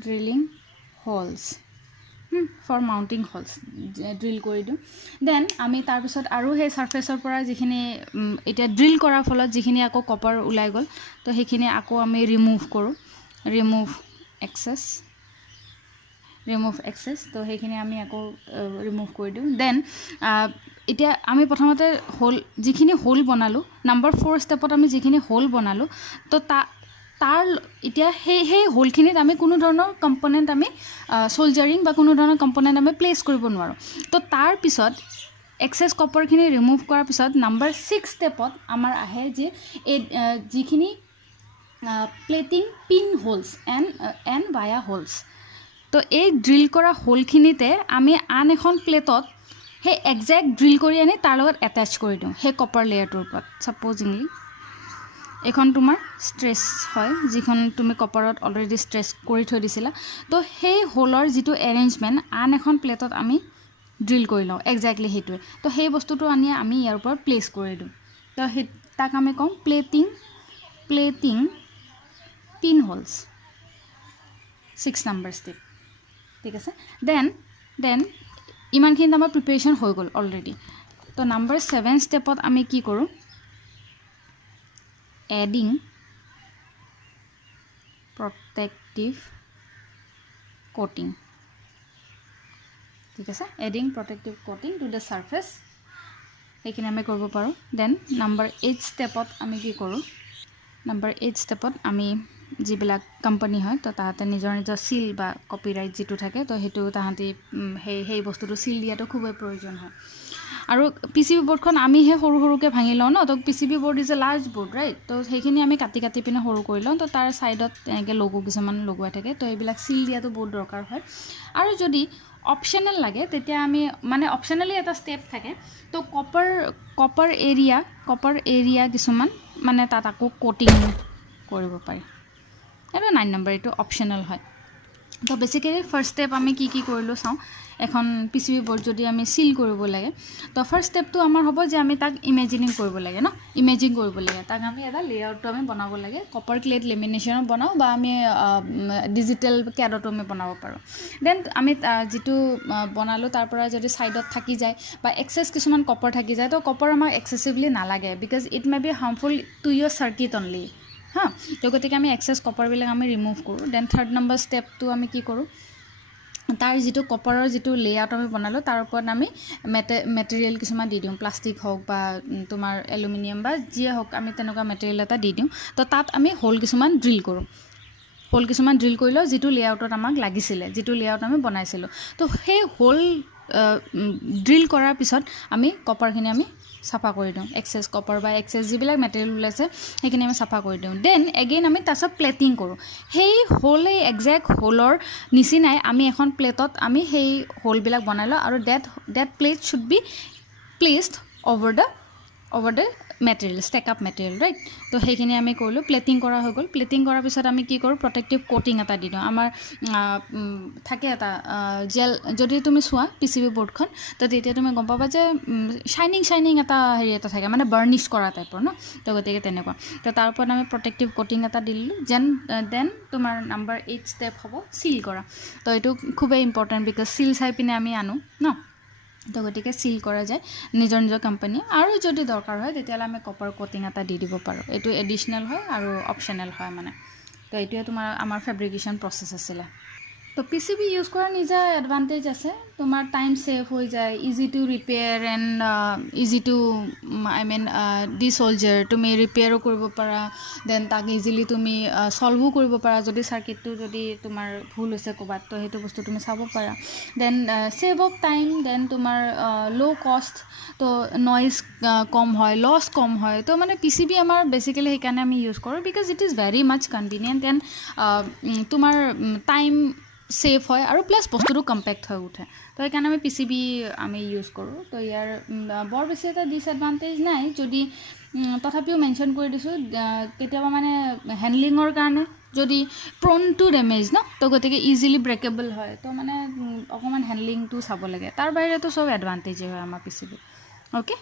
drilling holes for mounting holes, drill কৰি দিওঁ। দেন আমি তাৰপিছত আৰু সেই ছাৰ্ফেচৰ পৰা যিখিনি এতিয়া ড্ৰিল কৰাৰ ফলত যিখিনি আকৌ কপাৰ ওলাই গ'ল, তো সেইখিনি আকৌ আমি ৰিমুভ কৰোঁ, ৰিমুভ এক্সেছ। তো সেইখিনি আমি আকৌ ৰিমুভ কৰি দিওঁ। দেন এতিয়া আমি প্ৰথমতে যিখিনি হোল বনালোঁ, নাম্বাৰ 4 ষ্টেপত আমি যিখিনি হোল বনালোঁ, তো তাৰ এতিয়া সেই হোলখিনিত আমি কোনো ধৰণৰ কম্পনেণ্ট আমি চ'লজাৰিং বা কোনো ধৰণৰ কম্পনেণ্ট আমি প্লেচ কৰিব নোৱাৰোঁ। তো তাৰপিছত এক্সেছ কপাৰখিনি ৰিমুভ কৰাৰ পিছত নাম্বাৰ 6 ষ্টেপত আমাৰ আহে যে এই যিখিনি plating pin holds and via holds. তো এই ড্ৰিল কৰা হোলখিনিতে আমি আন এখন প্লেটত সেই একজেক্ট ড্ৰিল কৰি আনি তাৰ লগত এটেচ কৰি দিওঁ সেই কপাৰ লেয়াৰটোৰ ওপৰত। ছাপ'জিংলি এইখন তোমাৰ ষ্ট্ৰেছ হয়, যিখন তুমি কপাৰত অলৰেডি ষ্ট্ৰেছ কৰি থৈ দিছিলা। তো সেই হোলৰ যিটো এৰেঞ্জমেণ্ট আন এখন প্লেটত আমি ড্ৰিল কৰি লওঁ, একজেক্টলি সেইটোৱে। তো সেই বস্তুটো আনি আমি ইয়াৰ ওপৰত প্লেচ কৰি দিওঁ। তো তাক আমি কওঁ plating pin holds, 6 number step. ঠিক আছে। দেন ইমানখিনি আমাৰ প্ৰিপেৰেশ্যন হৈ গ'ল অলৰেডি। তো নাম্বাৰ 7 ষ্টেপত আমি কি কৰোঁ, এডিং প্ৰটেক্টিভ কোটিং। ঠিক আছে, এডিং প্ৰটেক্টিভ কোটিং টু দ্য ছাৰ্ফেচ, সেইখিনি আমি কৰিব পাৰোঁ। দেন নাম্বাৰ 8 ষ্টেপত আমি কি কৰোঁ, নাম্বাৰ 8 ষ্টেপত আমি যিবিলাক কোম্পানী হয় তো তাহাঁতে নিজৰ চিল বা কপিৰাইট যিটো থাকে, তো সেইটো তাহাঁতি সেই বস্তুটো চিল দিয়াটো খুবেই প্ৰয়োজন হয়। আৰু PCB বৰ্ডখন আমি সৰু সৰুকৈ ভাঙি লওঁ ন। তো PCB board is a large board, right. তো সেইখিনি আমি কাটি পিনে সৰু কৰি লওঁ। তো তাৰ ছাইডত এনেকৈ লগো কিছুমান লগোৱাই থাকে। তো এইবিলাক চিল দিয়াটো বহুত দৰকাৰ হয়। আৰু যদি অপশ্যনেল লাগে তেতিয়া আমি মানে অপশ্যনেলি এটা ষ্টেপ থাকে। তো কপাৰ এৰিয়া কিছুমান মানে তাত আকৌ কোটিং কৰিব পাৰি। এইটো 9 নম্বৰ, এইটো অপশ্যনেল হয়। তো বেচিকেলি ফাৰ্ষ্ট ষ্টেপ আমি কি কৰিলোঁ চাওঁ। এখন PCB বৰ্ড যদি আমি চিল কৰিব লাগে, তো ফাৰ্ষ্ট ষ্টেপটো আমাৰ হ'ব যে আমি তাক ইমেজিনিং কৰিব লাগে ন, ইমেজিং কৰিব লাগে। তাক আমি এটা লেআউটটো আমি বনাব লাগে, কপাৰ ক্লেড লেমিনেশ্যনত বনাওঁ বা আমি ডিজিটেল কেডতো আমি বনাব পাৰোঁ। দেন আমি যিটো বনালোঁ তাৰ পৰা যদি ছাইডত থাকি যায় বা এক্সেছ কিছুমান কপাৰ থাকি যায়, তো কপাৰ আমাক এক্সেচিভলি নালাগে, because it may be harmful to your circuit only. হা, তো গতিকে আমি এক্সেছ কপাৰবিলাক আমি ৰিমুভ কৰোঁ। দেন থাৰ্ড নম্বৰ ষ্টেপটো আমি কি কৰোঁ, তাৰ যিটো কপাৰৰ যিটো লেআউট আমি বনালোঁ তাৰ ওপৰত আমি মেটেৰিয়েল কিছুমান দি দিওঁ, প্লাষ্টিক হওক বা তোমাৰ এলুমিনিয়াম বা যিয়ে হওক, আমি তেনেকুৱা মেটেৰিয়েল এটা দি দিওঁ। তো তাত আমি হোল কিছুমান ড্ৰিল কৰোঁ, হোল কিছুমান ড্ৰিল কৰি লওঁ যিটো লেআউটত আমাক লাগিছিলে, যিটো লেআউট আমি বনাইছিলোঁ। তো সেই হোল ড্ৰিল কৰাৰ পিছত আমি কপাৰখিনি আমি চাফা কৰি দিওঁ, এক্সেছ কপাৰ বা এক্সেছ যিবিলাক মেটেৰিয়েল ওলাইছে সেইখিনি আমি চাফা কৰি দিওঁ। দেন এগেইন আমি তাৰপিছত প্লেটিং কৰোঁ। সেই হোলেই একজেক্ট হোলৰ নিচিনাই আমি এখন প্লেটত আমি সেই হোলবিলাক বনাই লওঁ, আৰু that plate should be placed over the material, stack up material, right. তো সেইখিনি আমি কৰিলোঁ, প্লেটিং কৰা হৈ গ'ল। প্লেটিং কৰাৰ পিছত আমি কি কৰোঁ, প্ৰটেক্টিভ কোটিং এটা দি দিওঁ। আমাৰ থাকে এটা জেল, যদি তুমি চোৱা PCB বৰ্ডখন, তো তেতিয়া তুমি গম পাবা যে শ্বাইনিং এটা হেৰি এটা থাকে, মানে বাৰ্নিছ কৰা টাইপৰ ন। তো গতিকে তেনেকুৱা। তো তাৰ ওপৰত আমি প্ৰটেক্টিভ কোটিং এটা দি দিলোঁ। দেন তোমাৰ নম্বৰ 8 ষ্টেপ হ'ব চিল কৰা। তো এইটো খুবেই ইম্পৰ্টেণ্ট, বিকজ চিল চাই পিনে আমি আনো ন। তো গতিকে চিল কৰা যায় নিজৰ কোম্পানী, আৰু যদি দৰকাৰ হয় তেতিয়াহ'লে আমি কপাৰ কোটিং এটা দি দিব পাৰোঁ। এইটো এডিশ্যনেল হয় আৰু অপশ্যনেল হয় মানে। তো এইটোৱে আমাৰ ফেব্ৰিকেশ্যন প্ৰচেছ আছিলে। তো PCB ইউজ কৰাৰ নিজা এডভান্টেজ আছে, তোমাৰ টাইম ছেভ হৈ যায়, easy to repair and easy to desolder, তুমি ৰিপেয়াৰো কৰিব পাৰা। দেন তাক ইজিলি তুমি ছল্ভো কৰিব পাৰা, যদি চাৰ্কিটটো যদি তোমাৰ ভুল হৈছে ক'ৰবাত, তো সেইটো বস্তু তুমি চাব পাৰা। Then save of time, then তোমাৰ ল' কষ্ট, তো নইজ কম হয়, লছ কম হয়। তো মানে PCB আমাৰ বেচিকেলি সেইকাৰণে আমি ইউজ কৰোঁ, because it is very much convenient and তোমাৰ টাইম ছেভ হয়, আৰু প্লাছ বস্তুটো কম্পেক্ট হৈ উঠে। তো সেইকাৰণে আমি PCB আমি ইউজ কৰোঁ। তো ইয়াৰ বৰ বেছি এটা ডিছএডভান্টেজ নাই, যদি তথাপিও মেনশ্যন কৰি দিছোঁ, কেতিয়াবা মানে হেণ্ডলিঙৰ কাৰণে যদি প্ৰ'ন টু ডেমেজ ন, তো গতিকে ইজিলি ব্ৰেকেবল হয়। তো মানে অকণমান হেণ্ডলিংটো চাব লাগে, তাৰ বাহিৰেতো চব এডভান্টেজেই হয় আমাৰ PCB। অ'কে,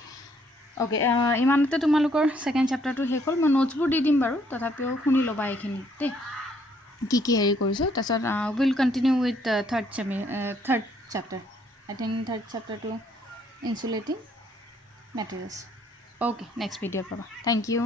ইমানতে তোমালোকৰ ছেকেণ্ড চেপ্টাৰটো শেষ হ'ল। মই নোটছবোৰ দি দিম বাৰু, তথাপিও শুনি ল'বা এইখিনি দেই, কি হেৰি কৰিছোঁ। তাৰপিছত will continue with third chapter. I think third চেপ্টাৰটো ইনচুলেটিং মেটেৰিয়েলছ। অ'কে, নেক্সট ভিডিঅ'ত পাবা। Thank U.